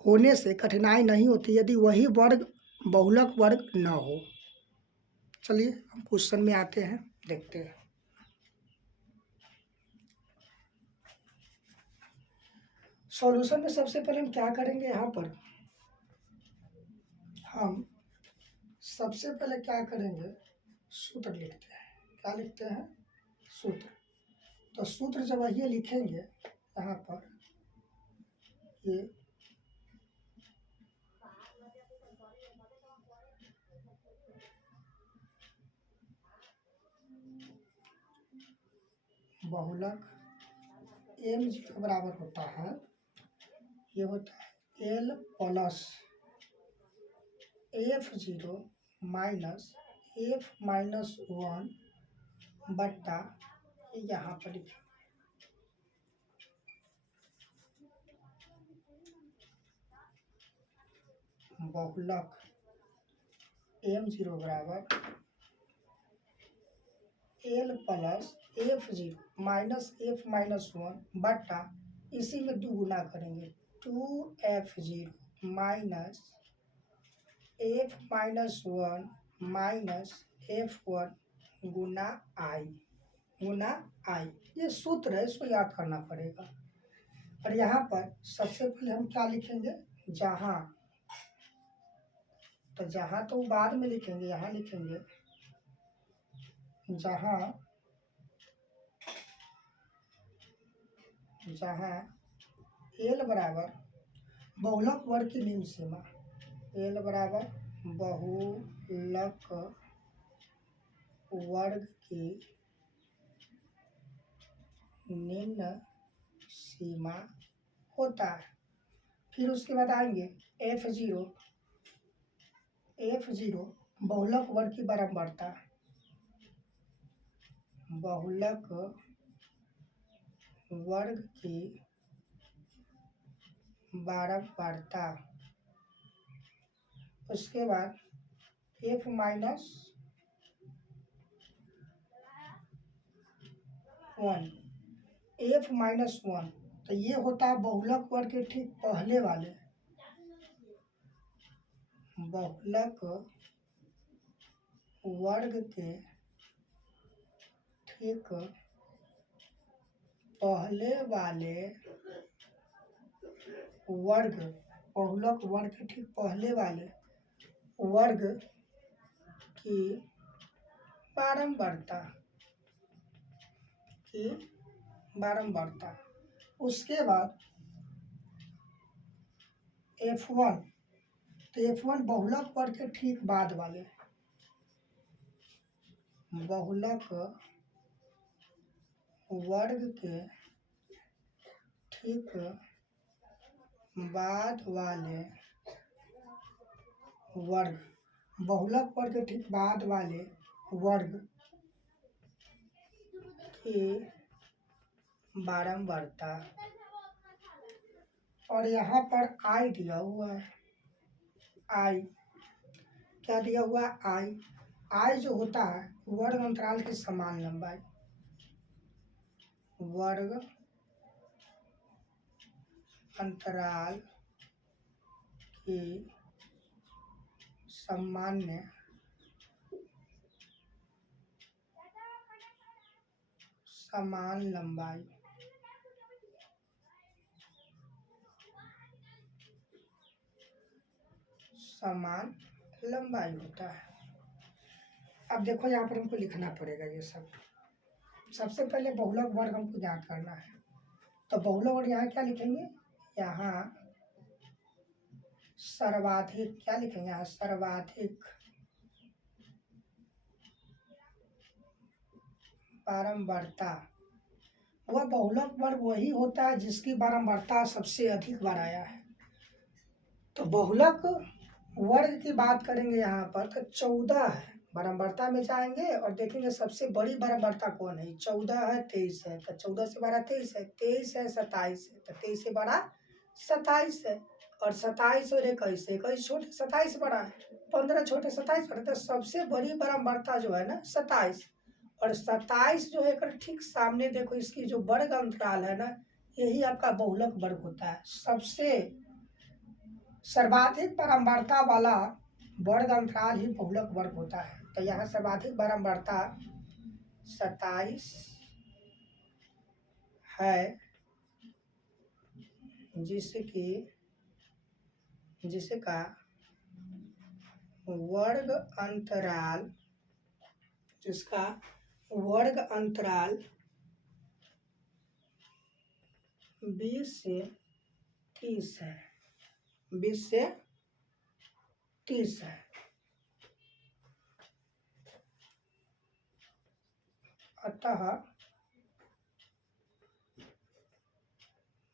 होने से कठिनाई नहीं होती, यदि वही वर्ग बहुलक वर्ग न हो। चलिए हम क्वेश्चन में आते हैं, देखते हैं। सॉल्यूशन में सबसे पहले हम क्या करेंगे, यहाँ पर हम सबसे पहले क्या करेंगे, सूत्र लिखते हैं। क्या लिखते हैं, सूत्र। तो सूत्र जब ये लिखेंगे यहाँ पर, ये बहुलक m0 बराबर होता है, ये होता है l plus f0 minus f minus one बट्टा, यहाँ पर लिखें बहुलक m0 बराबर l plus f0 minus f minus one बट्टा, इसी में 2 गुना करेंगे 2f0 minus f minus one minus f1 गुना आई। ये सूत्र है, इसको याद करना पड़ेगा। और यहाँ पर सबसे पहले हम क्या लिखेंगे, जहाँ, तो जहाँ तो बाद में लिखेंगे, यहाँ लिखेंगे जहाँ l बराबर बहुलक वर्ग की निम्न सीमा, l बराबर बहुलक वर्ग की निम्न सीमा होता है। फिर उसके बाद आएंगे f0 बहुलक वर्ग की बारंबारता, बहुलक वर्ग की बारंबारता। उसके बाद f माइनस वन, तो ये होता है बहुलक वर्ग के ठीक पहले वाले, बहुलक वर्ग के ठीक पहले वाले वर्ग, बहुलक वर्ग के ठीक पहले वाले वर्ग की बारंबारता। उसके बाद f1, तो f1 बहुलक वर्ग के ठीक बाद वाले, बहुलक वर्ग के ठीक बाद वाले वर्ग, बहुलक वर्ग के ठीक बाद वाले वर्ग की बारंबारता। और यहाँ पर आई दिया हुआ है, आई क्या दिया हुआ है, आई। आई जो होता है वर्ग अंतराल की समान लंबाई, वर्ग अंतराल की सामान्य समान लंबाई। समान लंबाई होता है। अब देखो यहाँ पर हमको लिखना पड़ेगा ये सब। सबसे पहले बहुलक वर्ग हमको ज्ञात करना है, तो बहुलक वर्ग यहाँ क्या लिखेंगे, यहाँ सर्वाधिक, क्या लिखेंगे यहाँ सर्वाधिक बारंबारता। वह बहुलक वर्ग वही होता है जिसकी बारंबारता सबसे अधिक बार आया है। तो बहुलक वर्ग की बात करेंगे यहाँ पर तो 14 है, बारंबारता में जाएंगे और देखेंगे सबसे बड़ी बारंबारता कौन है, 14 है, 23 है, तो 14 से बड़ा 23 है, 23 है, 27 है, तो 23 से बड़ा 27 है, और 27 और 21 है, 21 छोटे 27 बड़ा है, 15 छोटे 27 बड़ा, तो सबसे बड़ी बारंबारता जो है ना 27, और 27 जो है ठीक सामने देखो इसकी जो वर्ग अंतराल है ना, यही आपका बहुलक वर्ग होता है। सबसे सर्वाधिक बारंबारता वाला वर्ग अंतराल ही बहुलक वर्ग होता है। तो यहाँ सर्वाधिक बारंबारता 27 है, जिसका वर्ग अंतराल 20 से 30 है, 20 से 30 है। अतः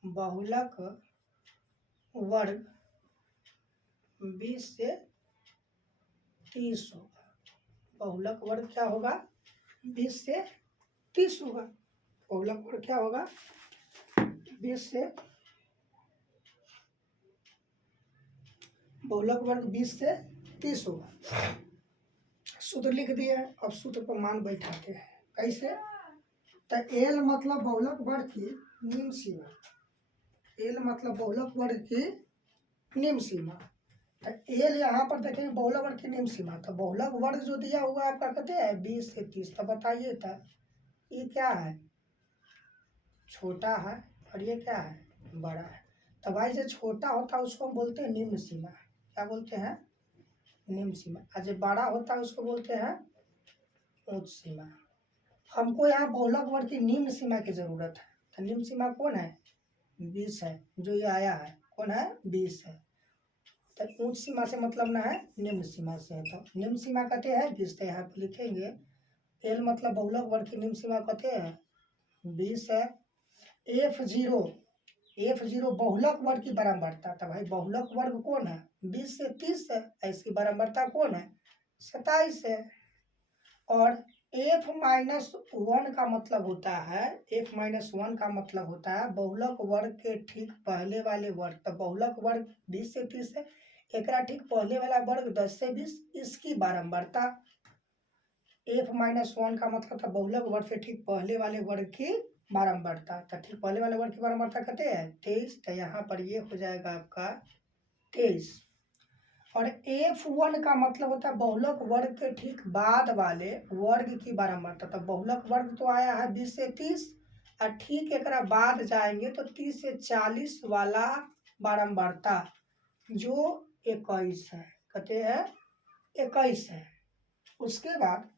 बहुलक वर्ग 20 से 30 होगा। बहुलक वर्ग क्या होगा, 20 से 30 होगा। बहुलक वर्ग क्या होगा, 20 से, बहुलक वर्ग 20 से 30 होगा। सूत्र लिख दिए, अब सूत्र पर मान बैठाते हैं। कैसे, तो एल मतलब बहुलक वर्ग की निम्न सीमा, एल मतलब बहुलक वर्ग की निम्न सीमा। तो एल यहाँ पर देखेंगे बहुलक वर्ग की निम्न सीमा, तो बहुलक वर्ग जो दिया हुआ है आपका कहते हैं 20 से 30। तो बताइए था ये क्या है, छोटा है, और ये क्या है, बड़ा है। तो भाई जो छोटा होता है उसको हम बोलते हैं निम्न सीमा, क्या बोलते हैं, निम्न सीमा। और जो बड़ा होता है उसको बोलते हैं उच्च सीमा। हमको यहाँ बहुलक वर्ग की निम्न सीमा की जरूरत है, तो निम्न सीमा कौन है, 20 है, जो ये आया है कौन है, 20 है। तो उच्च सीमा से मतलब ना है, निम्न सीमा से है। तो निम्न सीमा कहते हैं 20, तो यहाँ पे लिखेंगे एल मतलब बहुलक वर्ग की निम्न सीमा कहते हैं 20 है। F0 बहुलक वर्ग की बारंबारता, तो भाई बहुलक वर्ग कौन है, 20 से 30 है, इसकी बारंबारता कौन है, 27 है। और F-1 का मतलब होता है, F-1 का मतलब होता है बहुलक वर्ग के ठीक पहले वाले वर्ग। तो बहुलक वर्ग 20 से 30 है, एकरा ठीक पहले वाला वर्ग 10 से 20, इसकी बारंबारता। F-1 का मतलब था बहुलक वर्ग से ठीक पहले वाले वर्ग की बारंबारता। तो ठीक पहले वाले वर्ग की बारंबारता कहते हैं 23, तो यहाँ पर ये हो जाएगा आपका 23। और F1 का मतलब होता है बहुलक वर्ग के ठीक बाद वाले वर्ग की बारंबारता। तो बहुलक वर्ग तो आया है 20 से 30, और ठीक एक बाद जाएंगे तो 30 से 40 वाला बारंबारता जो 21 है, कहते हैं 21 है। उसके बाद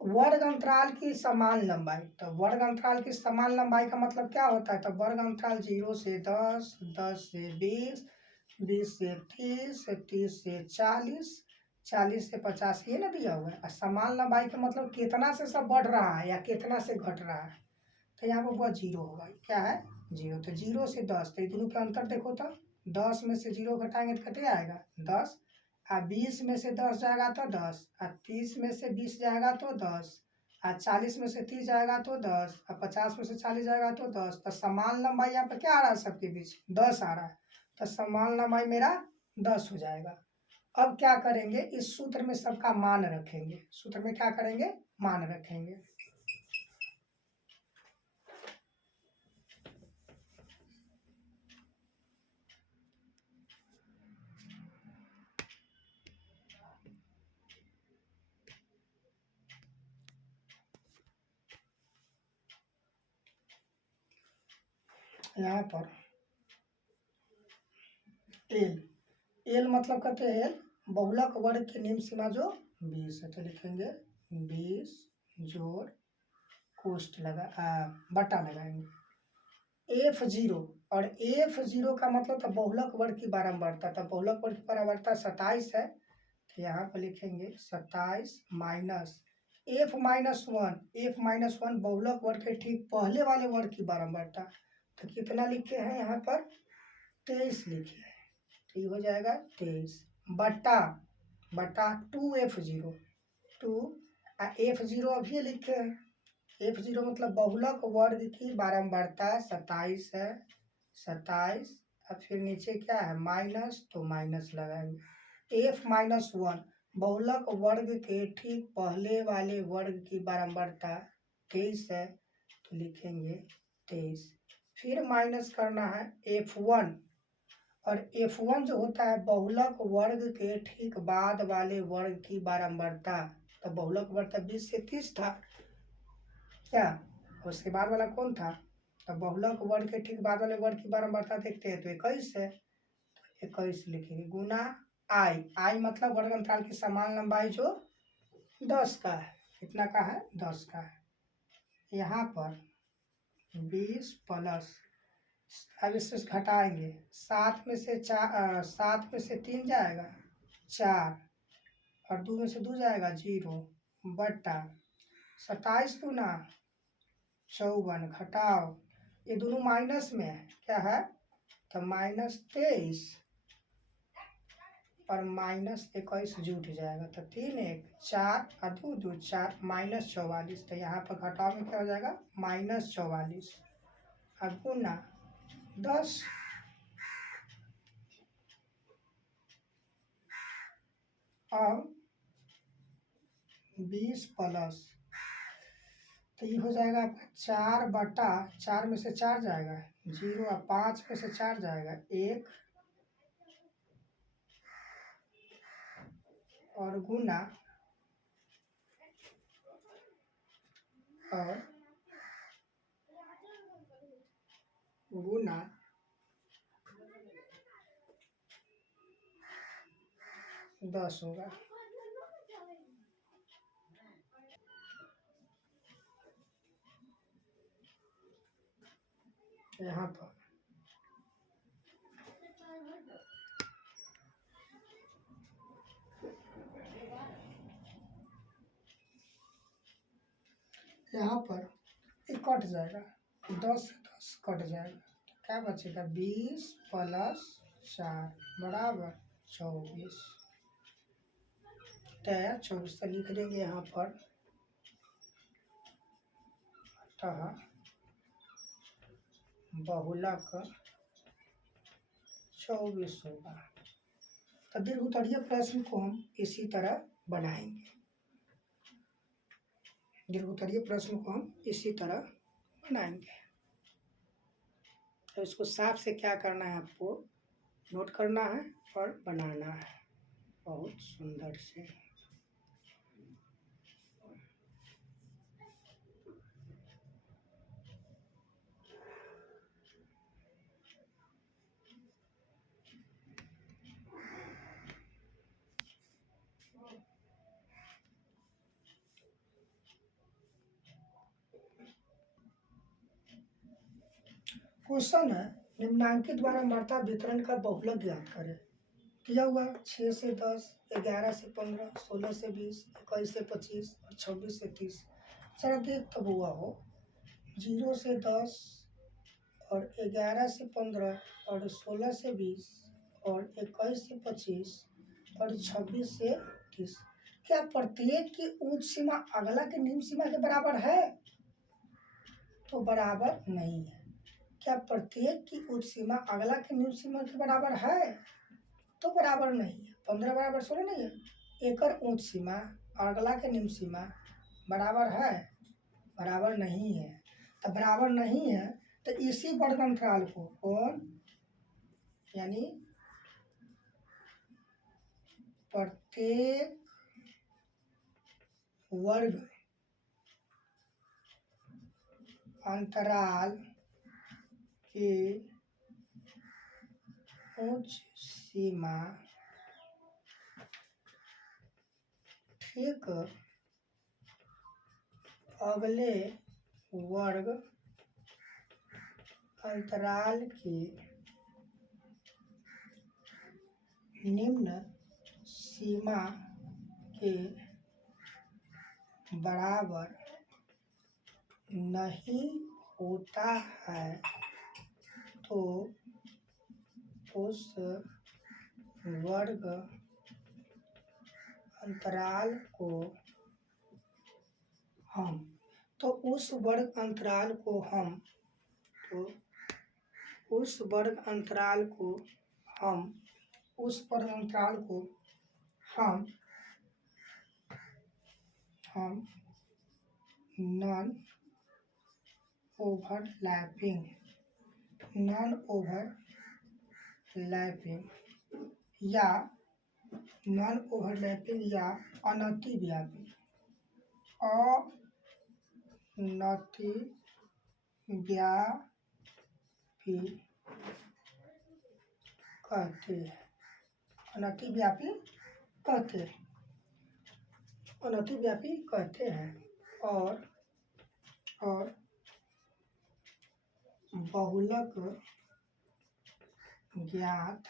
वर्ग अंतराल की समान लंबाई, तो वर्ग अंतराल की समान लंबाई का मतलब क्या होता है, तो वर्ग अंतराल 0 से 10, 10 से 20, 20 से 30, 30 से 40, 40 से 50, ये ना दिया हुआ है। समान लंबाई का मतलब कितना से सब बढ़ रहा है या कितना से घट रहा है। तो यहाँ पर वह 0 होगा। क्या है? 0। तो 0 से 10, तो ये दोनों का अंतर देखो तो 10 में से 0 घटाएंगे तो कटे आएगा 10, और 20 में से 10 जाएगा तो 10, और 30 में से 20 जाएगा तो 10, और 40 में से 30 जाएगा तो 10, और 50 में से 40 जाएगा तो 10। तो समान लंबाई यहाँ पर क्या आ रहा है? सबके बीच 10 आ रहा है। तो समान लंबाई मेरा 10 हो जाएगा। अब क्या करेंगे? इस सूत्र में सबका मान रखेंगे। सूत्र में क्या करेंगे? मान रखेंगे। यहाँ पर एल मतलब कहते हैं एल बहुलक वर्ग की निम्न सीमा जो 20 है। तो लिखेंगे 20 जोड़ कोष्ठ बटा लगाएंगे F0, और F0 का मतलब था बहुलक वर्ग की बारंबारता। तो बहुलक वर्ग की बारंबारता 27 है। तो यहाँ पर लिखेंगे 27 माइनस F-1 बहुलक वर्ग के ठीक पहले वाले वर्ग की बारंबारता। तो कितना लिखे हैं यहाँ पर? 23 लिखे हैं। तो ये हो जाएगा 23 बटा 2F0। 2 F0 अभी लिखे हैं। F0 मतलब बहुलक वर्ग की बारंबारता 27 है। 27 और फिर नीचे क्या है? माइनस, तो माइनस लगाएंगे। F-1 बहुलक वर्ग के ठीक पहले वाले वर्ग की बारंबारता 23 है। तो लिखेंगे 23, फिर माइनस करना है F1, और F1 जो होता है बहुलक वर्ग के ठीक बाद वाले वर्ग की बारंबारता। तो बहुलक वर्ग 20 से 30 था क्या? उसके बाद वाला कौन था? तो बहुलक वर्ग के ठीक बाद वाले वर्ग की बारंबारता देखते हैं तो 21 है। 21 लिखेंगे गुना आई मतलब वर्ग अंतराल की समान लंबाई जो 10 का है। कितना का है? 10 का है। यहाँ पर 20 प्लस, अब इससे घटाएंगे 7 में से 3 जाएगा 4, और 2 में से 2 जाएगा 0 बटा 27 गुना 54 घटाओ, ये दोनों माइनस में है। क्या है? तो -23 और -21 जुट जाएगा। तो 3 1 4 और 2 2 4 -44। तो यहाँ पर घटाव में क्या हो जाएगा? -44 अब गुना 10, अब 20 प्लस, तो ये हो जाएगा आपका 4 बटा 4 में से 4 जाएगा 0, और 5 में से 4 जाएगा 1, और गुना, और गुना 10 होगा। यहाँ पर ये कट जाएगा, 10 से 10 कट जाएगा। क्या बचेगा? 20 प्लस 4 बराबर 24। तो 24 तो लिख देंगे यहाँ पर। अतः बहुलक 24 होगा। तो दीर्घोत्तरीय प्रश्न को हम इसी तरह बनाएंगे। दीर्घोत्तरीय प्रश्न को हम इसी तरह बनाएंगे। तो इसको साफ से क्या करना है? आपको नोट करना है और बनाना है बहुत सुंदर से। क्वेश्चन है निम्नांकित बारंबारता वितरण का बहुलक ज्ञात करें। दिया हुआ 6 से 10, 11 से 15, 16 से 20, 21 से 25 और 26 से 30। जरा देख तब हुआ हो 0 से 10 और 11 से 15 और 16 से 20 और 21 से 25 और 26 से 30। क्या प्रत्येक की उच्च सीमा अगला के निम्न सीमा के बराबर है? तो बराबर नहीं है। क्या प्रत्येक की उच्च सीमा अगला के निम्न सीमा के बराबर है? तो बराबर नहीं है। 15 बराबर 16 नहीं है। एक उच्च सीमा अगला के निम्न सीमा बराबर है? बराबर नहीं है। तो बराबर नहीं है तो इसी वर्ग अंतराल को कौन, यानी प्रत्येक वर्ग अंतराल के उच्च सीमा ठीक अगले वर्ग अंतराल के निम्न सीमा के बराबर नहीं होता है तो उस वर्ग अंतराल को हम तो उस वर्ग अंतराल को हम तो उस वर्ग अंतराल को हम उस वर्ग अंतराल को हम नॉन ओवरलैपिंग या नॉन ओवरलैपिंग या अनतिव्यापी कहते हैं। अनतिव्यापी कहते हैं और बहुलक ज्ञात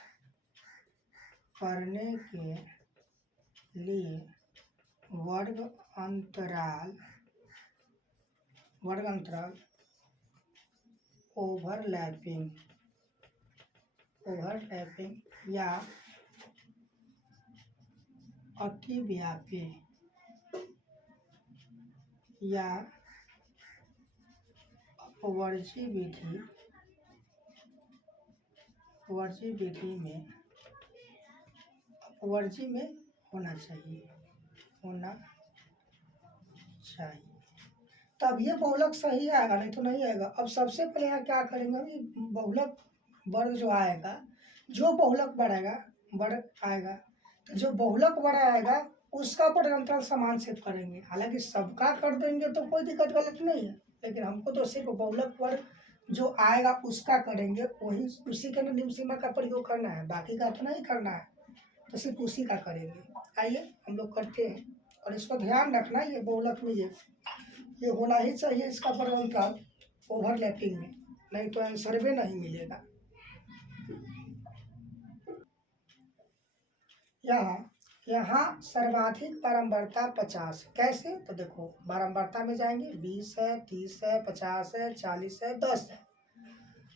करने के लिए वर्ग अंतराल ओवरलैपिंग या अतिव्यापी या अपवर्जी विधि में होना चाहिए तब ये बहुलक सही आएगा, नहीं तो नहीं आएगा। अब सबसे पहले यहाँ क्या करेंगे, अभी बहुलक वर्ग जो आएगा, जो बहुलक बढ़ आएगा तो जो बहुलक बड़ा आएगा उसका वर्ग अंतराल समान सेट करेंगे। हालांकि सबका कर देंगे तो कोई दिक्कत गलत नहीं है, लेकिन हमको तो सिर्फ बहुलक वर्ग जो आएगा उसका करेंगे, उसी के निम्न सीमा का प्रयोग करना है, बाकी का तो नहीं करना है, तो सिर्फ उसी का करेंगे। आइए हम लोग करते हैं, और इसको ध्यान रखना, ये बहुलक में ये होना ही चाहिए इसका वर्ग अंतराल ओवरलैपिंग में, नहीं तो आंसर भी नहीं मिलेगा। यहाँ सर्वाधिक बारंबारता 50। कैसे? तो देखो बारंबारता में जाएंगे, 20 है, 30 है, 50 है, 40 है, 10 है,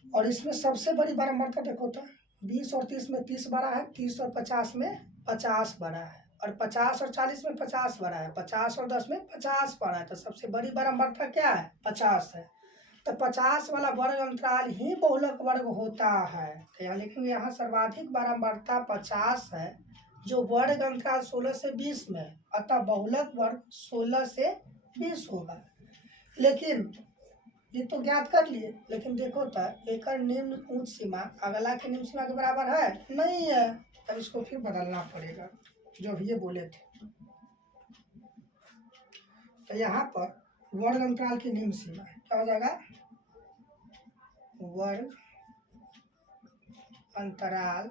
और इसमें सबसे बड़ी बारंबारता देखो तो 20 और 30 में 30 बड़ा है, 30 और 50 में 50 बड़ा है, और 50 और 40 में 50 बड़ा है, 50 और 10 में 50 बड़ा है, तो सबसे बड़ी बारंबारता क्या है? 50 है। तो 50 वाला वर्ग अंतराल ही बहुलक वर्ग होता है। तो यहाँ लेकिन यहाँ सर्वाधिक बारंबारता 50 है, जो वर्ग अंतराल 16 से 20 में, अतः बहुलक वर्ग 16 से 20 होगा। लेकिन ये तो ज्ञात कर लिए, लेकिन देखो तो एक निम्न उच्च सीमा अगला के निम्न सीमा के बराबर है? नहीं है। तब इसको फिर बदलना पड़ेगा जो ये बोले थे। तो यहाँ पर वर्ग अंतराल की निम्न सीमा क्या हो जाएगा? वर्ग अंतराल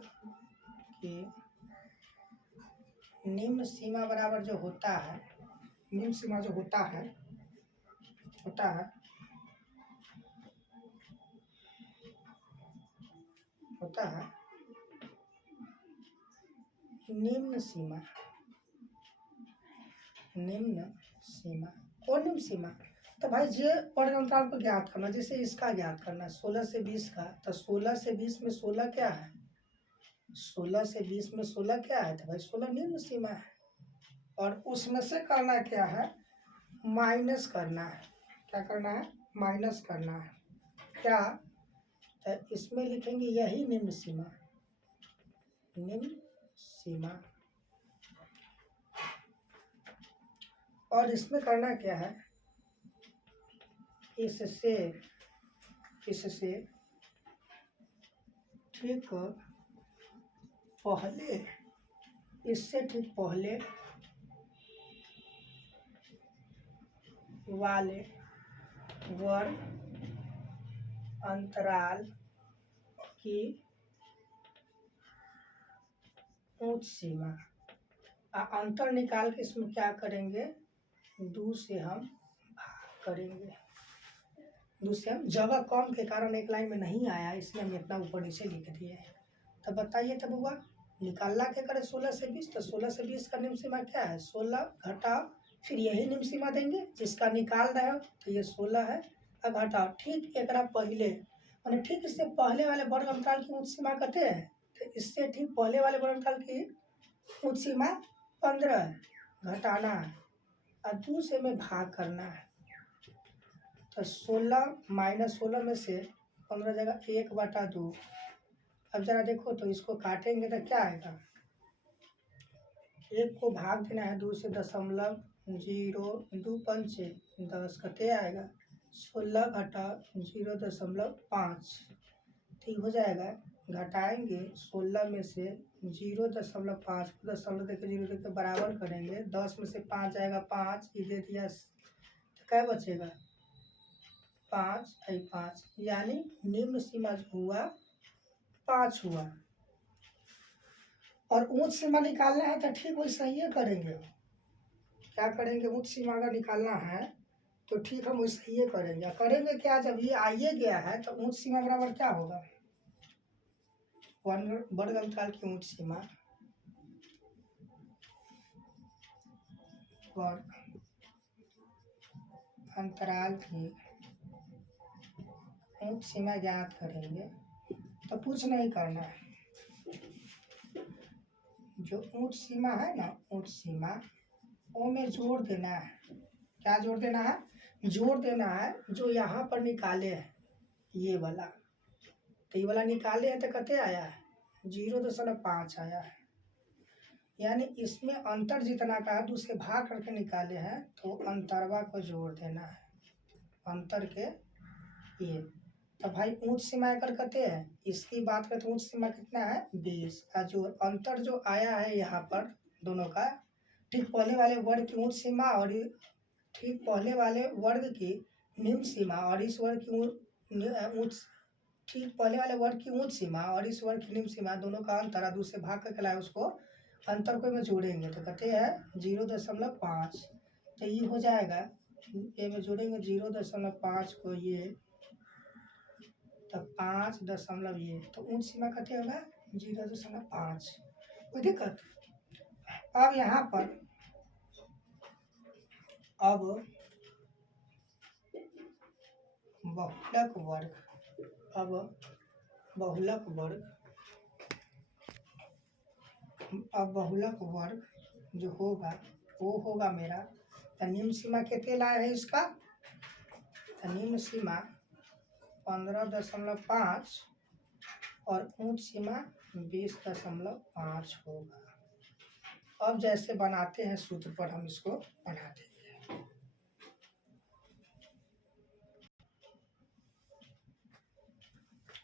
की निम्न सीमा बराबर जो होता है, निम्न सीमा जो होता है निम्न सीमा। कौन निम्न सीमा? तो भाई ये वर्ग अंतराल को ज्ञात करना, जैसे इसका ज्ञात करना 16 से 20 का, तो 16 से 20 में 16 क्या है, 16 से 20 में 16 क्या है, तो भाई 16 निम्न सीमा है। और उसमें से करना क्या है, माइनस करना है। क्या करना है, माइनस करना है। क्या, तो इसमें लिखेंगे यही निम्न सीमा, निम्न सीमा। और इसमें करना क्या है, इससे ठीक पहले, इससे ठीक पहले वाले वर्ग अंतराल की उच्च सीमा। अंतर निकाल के इसमें क्या करेंगे, 2 से हम भाग करेंगे। 2 से हम, जगह कम के कारण एक लाइन में नहीं आया, इसलिए हम इतना ऊपर नीचे लिख दिए। तब बताइए तब हुआ निकालना क्या करें, 16 से 20, तो 16 से 20 का निम्न सीमा क्या है, 16 घटाओ फिर यही निम्न सीमा देंगे जिसका निकाल रहे हो, तो ये 16 है। अब घटाओ, ठीक एक पहले मैंने ठीक इससे पहले वाले वर्ग अंतराल की उच्च सीमा कहते हैं, तो इससे ठीक पहले वाले वर्ग अंतराल की उच्च सीमा 15 है, घटाना है और 2 से में भाग करना है। तो 16 माइनस 16 में से 15 जगह 1/2। अब जरा देखो तो इसको काटेंगे तो क्या आएगा, 1 को भाग देना है 2 से, 0.02 पंचे 10 कते आएगा, 16 घटा 0.5, ठीक हो जाएगा। घटाएंगे 16 में से 0.5 को दशमलव देकर 0 देकर बराबर करेंगे, 10 में से 5 जाएगा 5, ये दे दिया, तो क्या बचेगा 5 5, यानी निम्न सीमा जो हुआ 5 हुआ। और उच्च सीमा निकालना है तो ठीक वैसा ही करेंगे। क्या करेंगे, उच्च सीमा अगर निकालना है तो ठीक हम वैसा ही करेंगे क्या, जब ये आइए गया है तो उच्च सीमा बराबर क्या होगा, वर्ग अंतराल की उच्च सीमा वर्ग अंतराल की उच्च सीमा ज्ञात करेंगे। तो कुछ नहीं करना है, जो उच्च सीमा है ना, उच्च सीमा वो में जोड़ देना है। क्या जोड़ देना है, जोड़ देना है जो यहाँ पर निकाले हैं, ये वाला, तो ये वाला निकाले हैं तो कितने आया है, 0.5 आया है। यानी इसमें अंतर जितना का है दूसरे भाग करके निकाले हैं, तो अंतरवा को जोड़ देना है, अंतर के ये। तो भाई उच्च सीमा अगर कहते हैं, इसकी बात करें तो उच्च सीमा कितना है 20 का, जो अंतर जो आया है यहाँ पर दोनों का, ठीक पहले वाले वर्ग की उच्च सीमा और ठीक पहले वाले वर्ग की निम्न सीमा, और इस वर्ग की उच्च, ठीक पहले वाले वर्ग की उच्च सीमा और इस वर्ग की निम्न सीमा दोनों का अंतर दूसरे भाग करके लाए, उसको अंतर को में जोड़ेंगे तो कहते हैं 0.5, तो ये हो जाएगा, ये में जोड़ेंगे 0.5 को ये, तो 5 दशमलव ये, तो उच्च सीमा कहते होगा 0.5, कोई दिक्कत। अब यहाँ पर अब बहुलक वर्ग, अब बहुलक वर्ग, अब बहुलक वर्ग जो होगा वो होगा मेरा, तो निम्न सीमा कितने लाए है इसका, तो निम्न सीमा 15.5 और उच्च सीमा 20.5 होगा। अब जैसे बनाते हैं सूत्र पर हम इसको बना देंगे।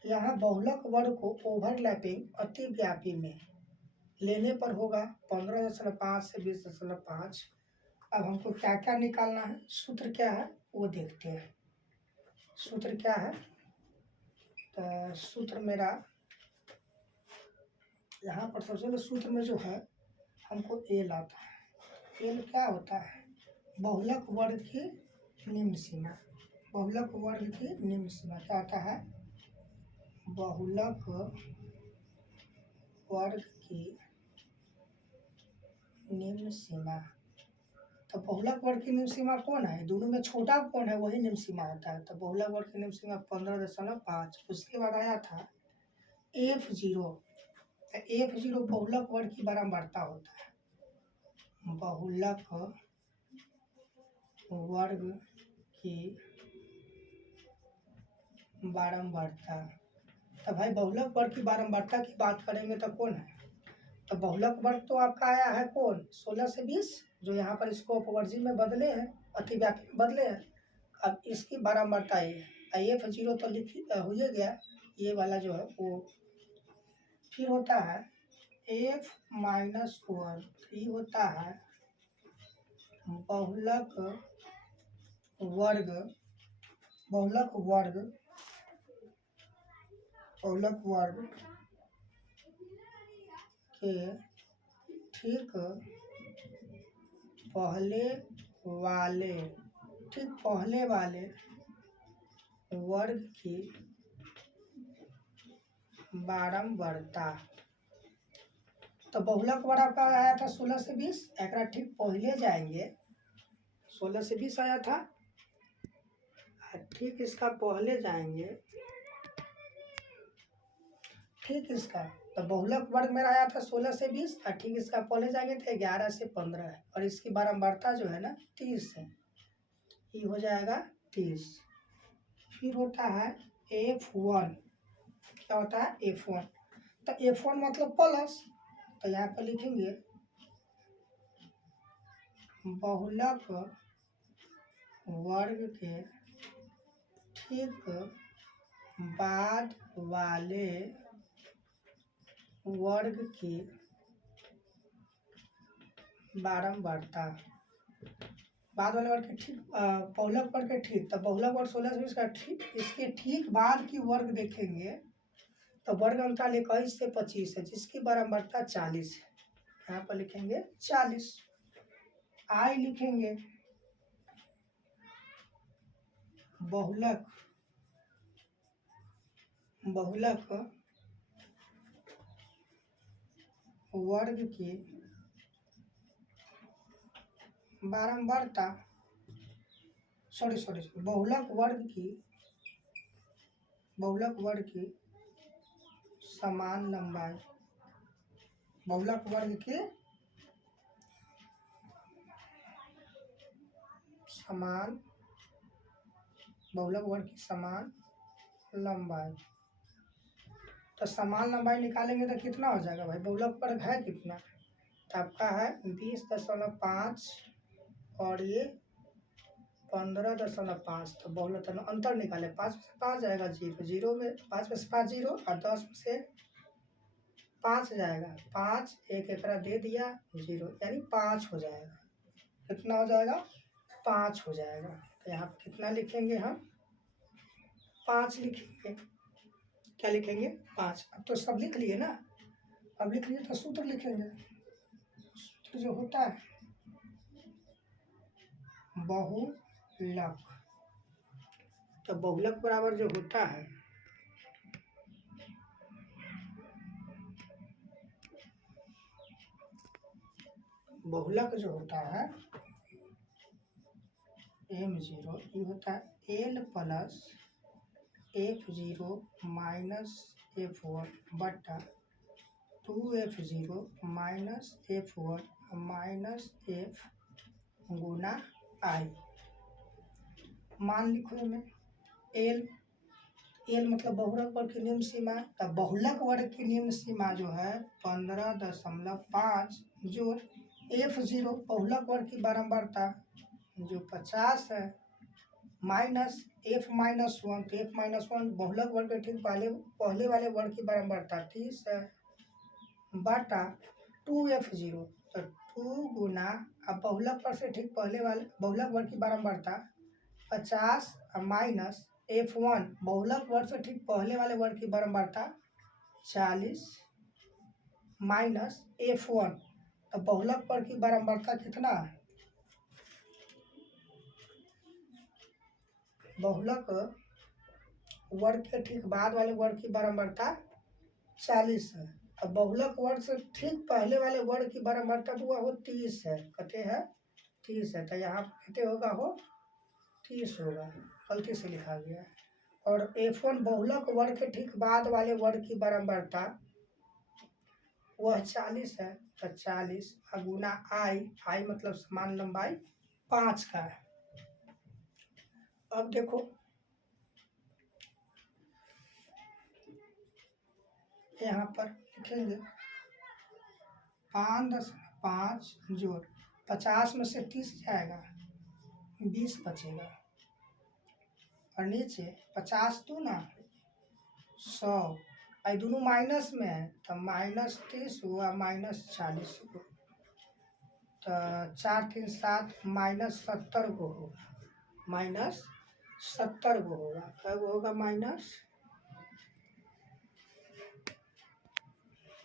यहाँ बहुलक वर्ग को ओवरलैपिंग अतिव्यापी में लेने पर होगा 15.5 से 20.5। अब हमको क्या क्या निकालना है, सूत्र क्या है वो देखते हैं। सूत्र क्या है, तो सूत्र मेरा यहाँ पर सबसे पहले सूत्र में जो है हमको एल आता है। एल क्या होता है, बहुलक वर्ग की निम्न सीमा, बहुलक वर्ग की निम्न सीमा क्या आता है, बहुलक वर्ग की निम्न सीमा तो बहुलक वर्ग की निम्न सीमा कौन है, दोनों में छोटा कौन है वही निम्न सीमा होता है। तो बहुलक वर्ग की निम्न सीमा 15.5। उसके बाद आया था F0। F0 बहुलक वर्ग की बारंबारता होता है, बहुलक वर्ग की बारंबारता। तो भाई बहुलक वर्ग की बारंबारता की बात करेंगे तो कौन है, तो बहुलक वर्ग तो आपका आया है कौन, 16 से 20, जो यहाँ पर इसको अपवर्जी में बदले हैं, अतिव्यापी में बदले हैं। अब इसकी बारंबारता ये है, F0 तो लिख हो ही गया, ये वाला जो है वो फिर होता है F-1, ये होता है बहुलक वर्ग, बहुलक वर्ग, बहुलक वर्ग के ठीक पहले वाले, ठीक पहले वाले वर्ग की बारंबारता। तो बहुलक वर्ग आपका आया था 16 से 20, एक ठीक पहले जाएंगे, 16 से 20 आया था, ठीक इसका पहले जाएंगे, ठीक इसका, तो बहुलक वर्ग मेरा आया था 16 से 20, और ठीक इसका पहले जाएंगे तो 11 से 15 है, और इसकी बारंबारता जो है ना 30 है, ये हो जाएगा 30। फिर होता है F1, क्या होता है F1, तो F1 मतलब प्लस, तो यहाँ पर लिखेंगे बहुलक वर्ग के ठीक बाद वाले वर्ग की बारंबारता, बाद वाले वर्ग के ठीक बहुलक वर्ग के ठीक, तो बहुलक वर्ग 16 से 20 का ठीक, इसके ठीक बाद की वर्ग देखेंगे तो वर्ग अंतराल 21 से 25 है, जिसकी बारंबारता 40 है, यहाँ पर लिखेंगे 40। आई लिखेंगे बहुलक, बहुलक वर्ग की बारंबारता, सॉरी बहुलक वर्ग की समान लंबाई, बहुलक वर्ग की समान, बहुलक वर्ग की समान लंबाई। तो समान लंबाई निकालेंगे तो कितना हो जाएगा भाई, बहुलक वर्ग है कितना, तो आपका है 20.5 और ये 15.5, तो बहुलक अंतर निकाले, 5 में से 5 जाएगा 0, 0 में 5 में से 5 0, और 10 में से 5 जाएगा 5, एक एकड़ा दे दिया 0, यानी 5 हो जाएगा, कितना हो जाएगा 5 हो जाएगा। तो यहाँ पर कितना लिखेंगे हम, 5 लिखेंगे, क्या लिखेंगे 5। अब तो सब लिख लिए ना, अब लिख लिए तो सूत्र लिखेंगे, सूत्र जो होता है बहुलक, तो बहुलक बराबर जो होता है बहुलक जो होता है M0, ये होता है L plus F0 minus F1 बटा 2F0 minus F1 minus F Guna I। मान लिखो में L मतलब बहुलक वर्ग की निम्न सीमा, तब बहुलक वर्ग की निम्न सीमा जो है 15.5, जो F0 बहुलक वर्ग की बारंबारता जो 50 है, माइनस F-1, तो F-1 बहुलक वर्ग के ठीक पहले वाले वर्ग की बारंबारता 30 है, बटा 2F0, तो 2 गुना, अब बहुलक वर्ग से ठीक पहले वाले बहुलक वर्ग की बारंबारता 50 माइनस F1 बहुलक वर्ग से ठीक पहले वाले वर्ग की बारंबारता 40 माइनस F1, तो बहुलक वर्ग की बारंबारता कितना है, बहुलक वर्ग के ठीक बाद वाले वर्ग की बारंबारता 40 है, अब बहुलक वर्ग से ठीक पहले वाले वर्ग की बारंबारता हुआ हो 30 है, कहते हैं 30 है, तो यहाँ पर कितने होगा हो 30 होगा, गलती से लिखा गया है। और F1 बहुलक वर्ग के ठीक बाद वाले वर्ग की बारंबारता वह 40 है, तो 40 गुना आई मतलब समान लंबाई 5 का है। अब देखो यहाँ पर लिखेंगे 5.5 जोड़ 50 में से 30 जाएगा, 20 बचेगा, और नीचे 50 तो ना 100, आई दोनों माइनस में है, तो -30 हुआ -40 को, तो 4 3 7 -70 को होगा, -70 को होगा, क्या होगा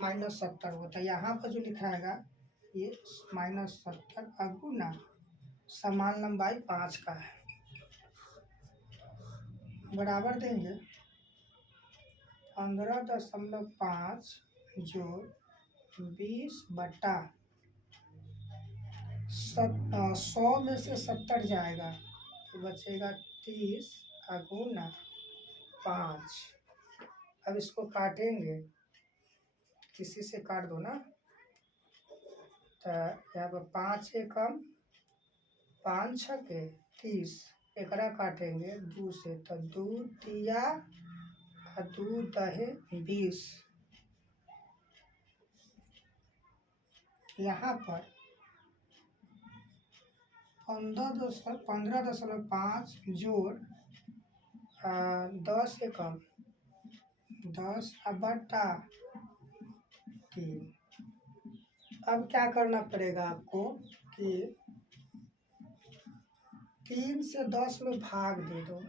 -70 होता है। यहाँ पर जो लिखाएगा ये -70 अगुना समान लंबाई 5 का है, बराबर देंगे 15.5 जोड़ 20 बटा 100 में से 70 जाएगा, तो बचेगा 30 अगुना 5। अब इसको काटेंगे, किसी से काट दो ना, तो यहाँ पर 5 एकम 5 छके 30, एकरा काटेंगे 2 से, तो 2 तिया 2 दहे 20। यहाँ पर 15.5 जोड़ 10 एकम 10 बटा 3। अब क्या करना पड़ेगा आपको कि 3 से 10 में भाग दे दो,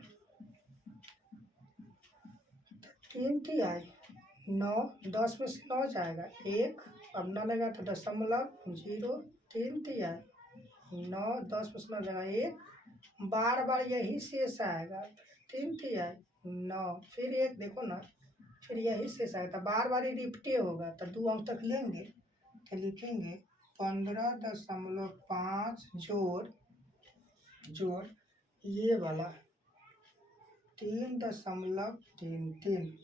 3 तिया 9, 10 में से 9 जाएगा 1, अब 9 लगा तो 0.0, 3 तिया 9, 10 में से 9 जाएगा 1, बार बार यही शेष आएगा, 3 तिया 9, फिर 1 देखो ना, फिर यही शेष आएगा, तो बार बार रिपीट होगा, तो 2 अंक तक लेंगे, तो लिखेंगे 15.5 जोड़ ये वाला 3.33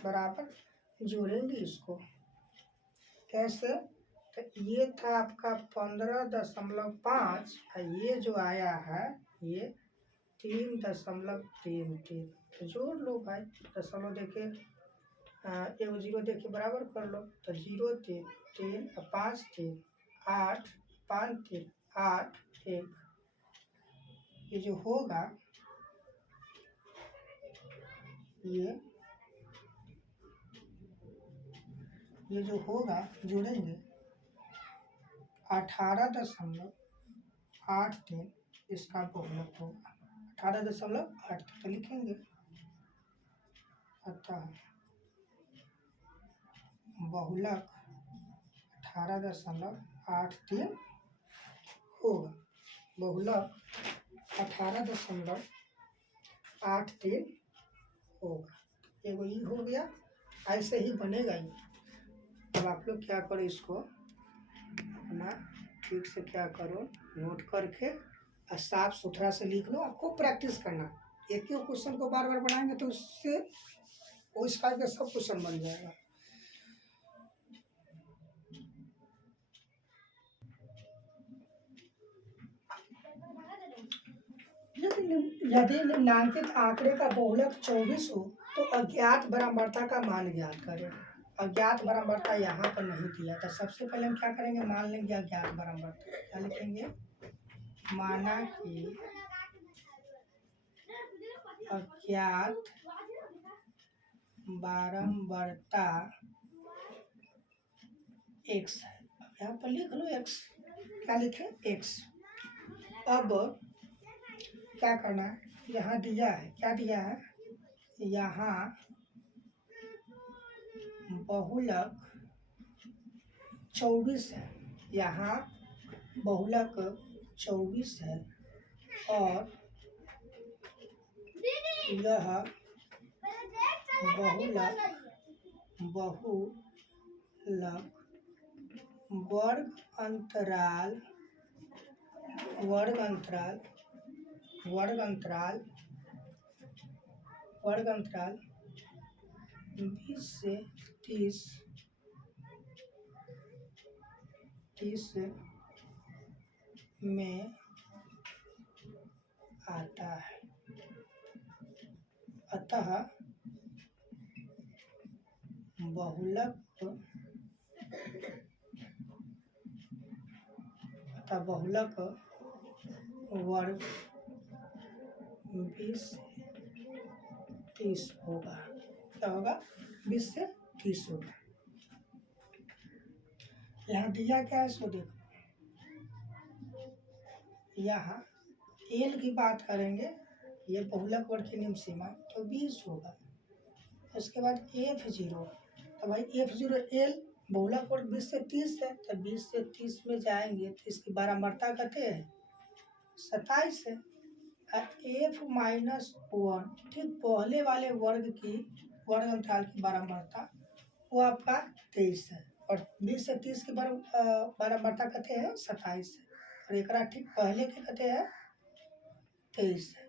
बराबर जोड़ेंगे इसको कैसे, तो ये था आपका 15.5, ये जो आया है ये 3.33, तो जोड़ लो भाई, दशमलव देके 1 0 देके बराबर कर लो, तो 0 3 3 5 3 8 5 3 8 1, ये जो होगा ये जो होगा जोड़ेंगे 18.83 इसका बहुलक होगा, 18.83 तो लिखेंगे, अतः बहुलक 18.83 होगा, बहुलक 18.83 होगा। एगो ये हो गया, ऐसे ही बनेगा ही। अब आप लोग क्या करो, इसको अपना ठीक से क्या करो, नोट करके और साफ सुथरा से लिख लो। आपको प्रैक्टिस करना, एक ही क्वेश्चन को बार बार बनाएंगे तो उससे उस टाइप का सब क्वेश्चन बन जाएगा। यदि निम्नांकित आंकड़े का बहुलक 24 हो तो अज्ञात बारंबारता का मान ज्ञात करें। अज्ञात बारंबारता यहाँ पर नहीं दिया था, सबसे पहले हम क्या करेंगे, मान लेंगे अज्ञात बारंबारता, क्या लिखेंगे, माना कि अज्ञात बारंबारता x है, यहाँ पर लिख लो x, क्या लिखे x। अब क्या करना है, यहाँ दिया है, क्या दिया है, यहाँ बहुलक 24 है, यहाँ बहुलक 24 है, और यह बहुलक वर्ग अंतराल वर्ग अंतराल वर्ग अंतराल वर्ग अंतराल 20 से 30 में आता है। अतः बहुलक वर्ग 20 से 30 होगा। क्या होगा? 20 से 30 होगा। यहाँ दिया क्या है सो देखो, यहाँ एल की बात करेंगे, ये बहुलक वर्ग की निम्न सीमा तो 20 होगा। उसके बाद F0, तो भाई F0 एल बहुलक वर्ग 20 से 30 है, तो 20 से 30 में जाएंगे तो इसकी बारंबारता कहते हैं 27 है। F-1 ठीक पहले वाले वर्ग अंतराल की बारंबारता वो आपका 23 है, और 20 से 30 की बारंबारता कहते हैं 27 है, और एक ठीक पहले के कहते हैं 23 है।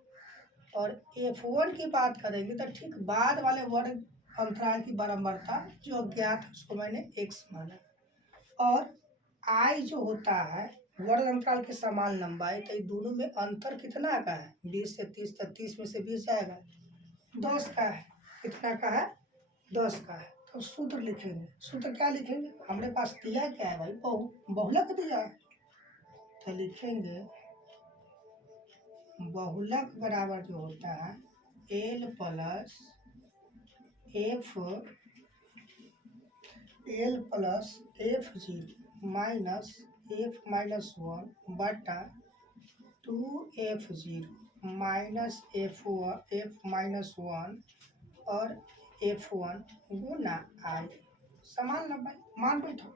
और F1 की बात करेंगे तो ठीक बाद वाले वर्ग अंतराल की बारंबारता जो अज्ञात है उसको मैंने x माना, और I जो होता है वर्ग अंतराल के समान लंबाई, तो दोनों में अंतर कितना का है? 20 से 30, तो 30 में से 20 जाएगा 10 का है। कितना का है? 10 का है। तो सूत्र लिखेंगे। सूत्र क्या लिखेंगे? हमारे पास दिया क्या है भाई? बहुलक दिया है, तो लिखेंगे बहुलक बराबर जो होता है L plus F0 minus F-1 बटा 2F0 माइनस F-1 और F1 गुना I समान लंबाई। मान बैठो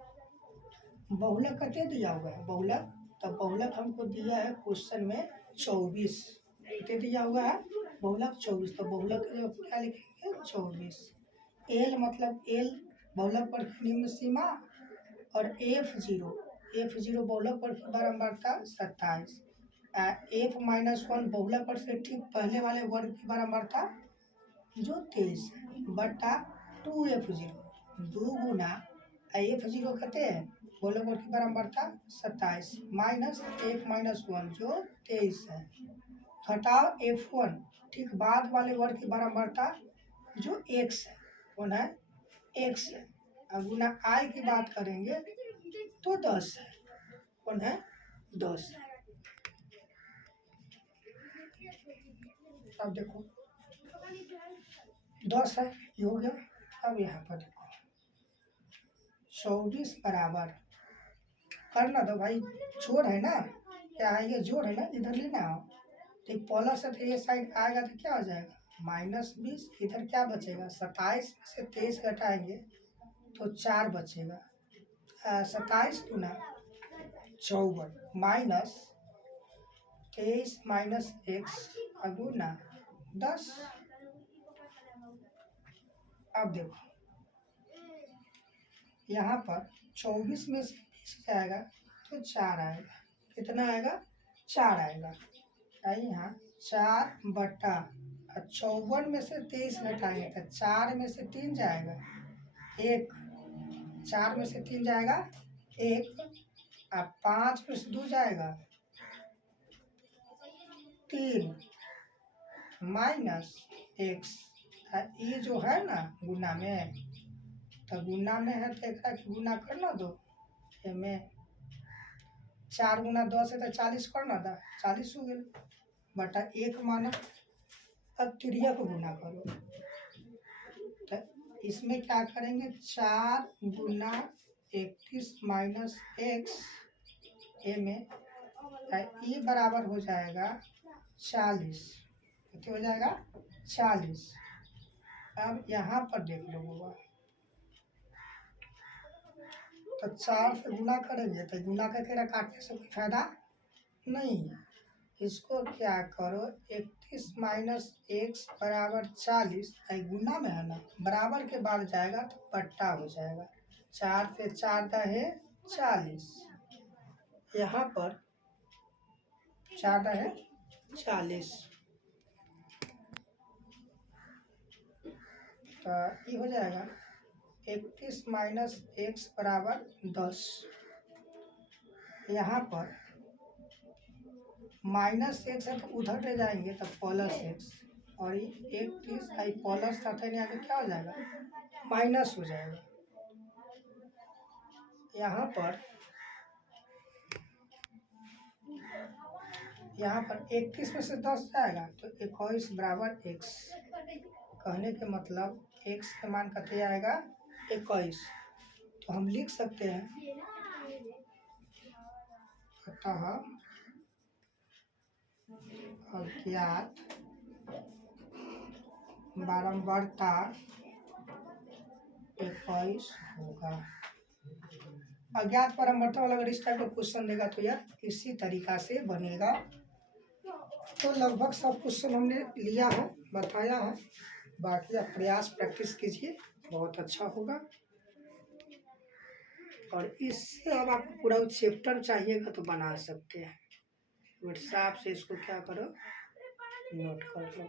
बहुलक कते दिया हुआ है? बहुलक, तो बहुलक हमको दिया है क्वेश्चन में 24। कितने दिया हुआ है? बहुलक 24, तो बहुलक क्या लिखेंगे? 24। एल मतलब एल बहुलक वर्ग की निम्न सीमा, और F0 बहुलक वर्ग की बारंबारता 27, F-1 बहुलक वर्ग से ठीक पहले वाले वर्ग की बारंबारता जो 23 बटा 2F0 दो गुना F0 कहते हैं बहुलक वर्ग की बारंबारता 27 माइनस F-1 जो 23 है, घटाओ F1 ठीक बाद वाले वर्ग की बारंबारता जो x है, कौन है? x है। अब गुना I की बात करेंगे तो 10 है, कौन है? 10 है। अब देखो 10 है, ये हो गया। अब यहाँ पर देखो 24 बराबर करना दो भाई, जोड़ है ना, क्या है? ये जोड़ है ना, इधर लेना हो तो प्लस है, तो ये साइड आएगा तो क्या हो जाएगा? -20। इधर क्या बचेगा? 27 में से 23 घटाएंगे तो 4 बचेगा। 27 गुना 54 माइनस 23 माइनस x गुना 10। अब देखो यहाँ पर 24 में से 20 जाएगा तो 4 आएगा। कितना आएगा? 4 आएगा। यहाँ 4 बटा 54 में से 23 घटाएंगे तो 4 में से 3 जाएगा 1, 4 में से 3 जाएगा 1, अब 5 में से 2 जाएगा 3 माइनस x। ये जो है ना गुना में, तो गुना में है तो एक गुना करना दो, में 4 गुना 10 है तो 40 करना था, 40 हो गया बटा 1 माना। अब त्रिया को गुना करो, तो इसमें क्या करेंगे? 4 गुना 31 माइनस x में ये बराबर हो जाएगा 40। कितने हो जाएगा? 40। अब यहाँ पर देख लो होगा, तो 4 से गुना करेंगे तो गुना करके काटने से कोई फायदा नहीं है। इसको क्या करो, 31 माइनस x बराबर 40, गुना में है ना, बराबर के बाद जाएगा तो बट्टा हो जाएगा। 4 से 4 दहे 40। यहाँ पर 4 है 40, तो ये हो जाएगा 31 माइनस एक्स बराबर 10। यहाँ पर माइनस एक्स है तो उधर ले जाएंगे तो प्लस एक्स, और ये 31 आई प्लस था तो आगे क्या हो जाएगा, माइनस हो जाएगा। यहाँ पर 31 में से 10 जाएगा तो 21 बराबर एक्स। कहने के मतलब एक्स का मान कते आएगा 21, तो हम लिख सकते हैं अतः अज्ञात बारंबारता 21 होगा। अज्ञात बारंबारता वाला अगर इस टाइप का क्वेश्चन देगा तो यार इसी तरीका से बनेगा। तो लगभग सब क्वेश्चन हमने लिया है, बताया है, बाकी आप प्रयास प्रैक्टिस कीजिए, बहुत अच्छा होगा। और इससे अब आपको पूरा चैप्टर चाहिएगा तो बना सकते हैं। व्हाट्सएप से इसको क्या करो, नोट कर लो।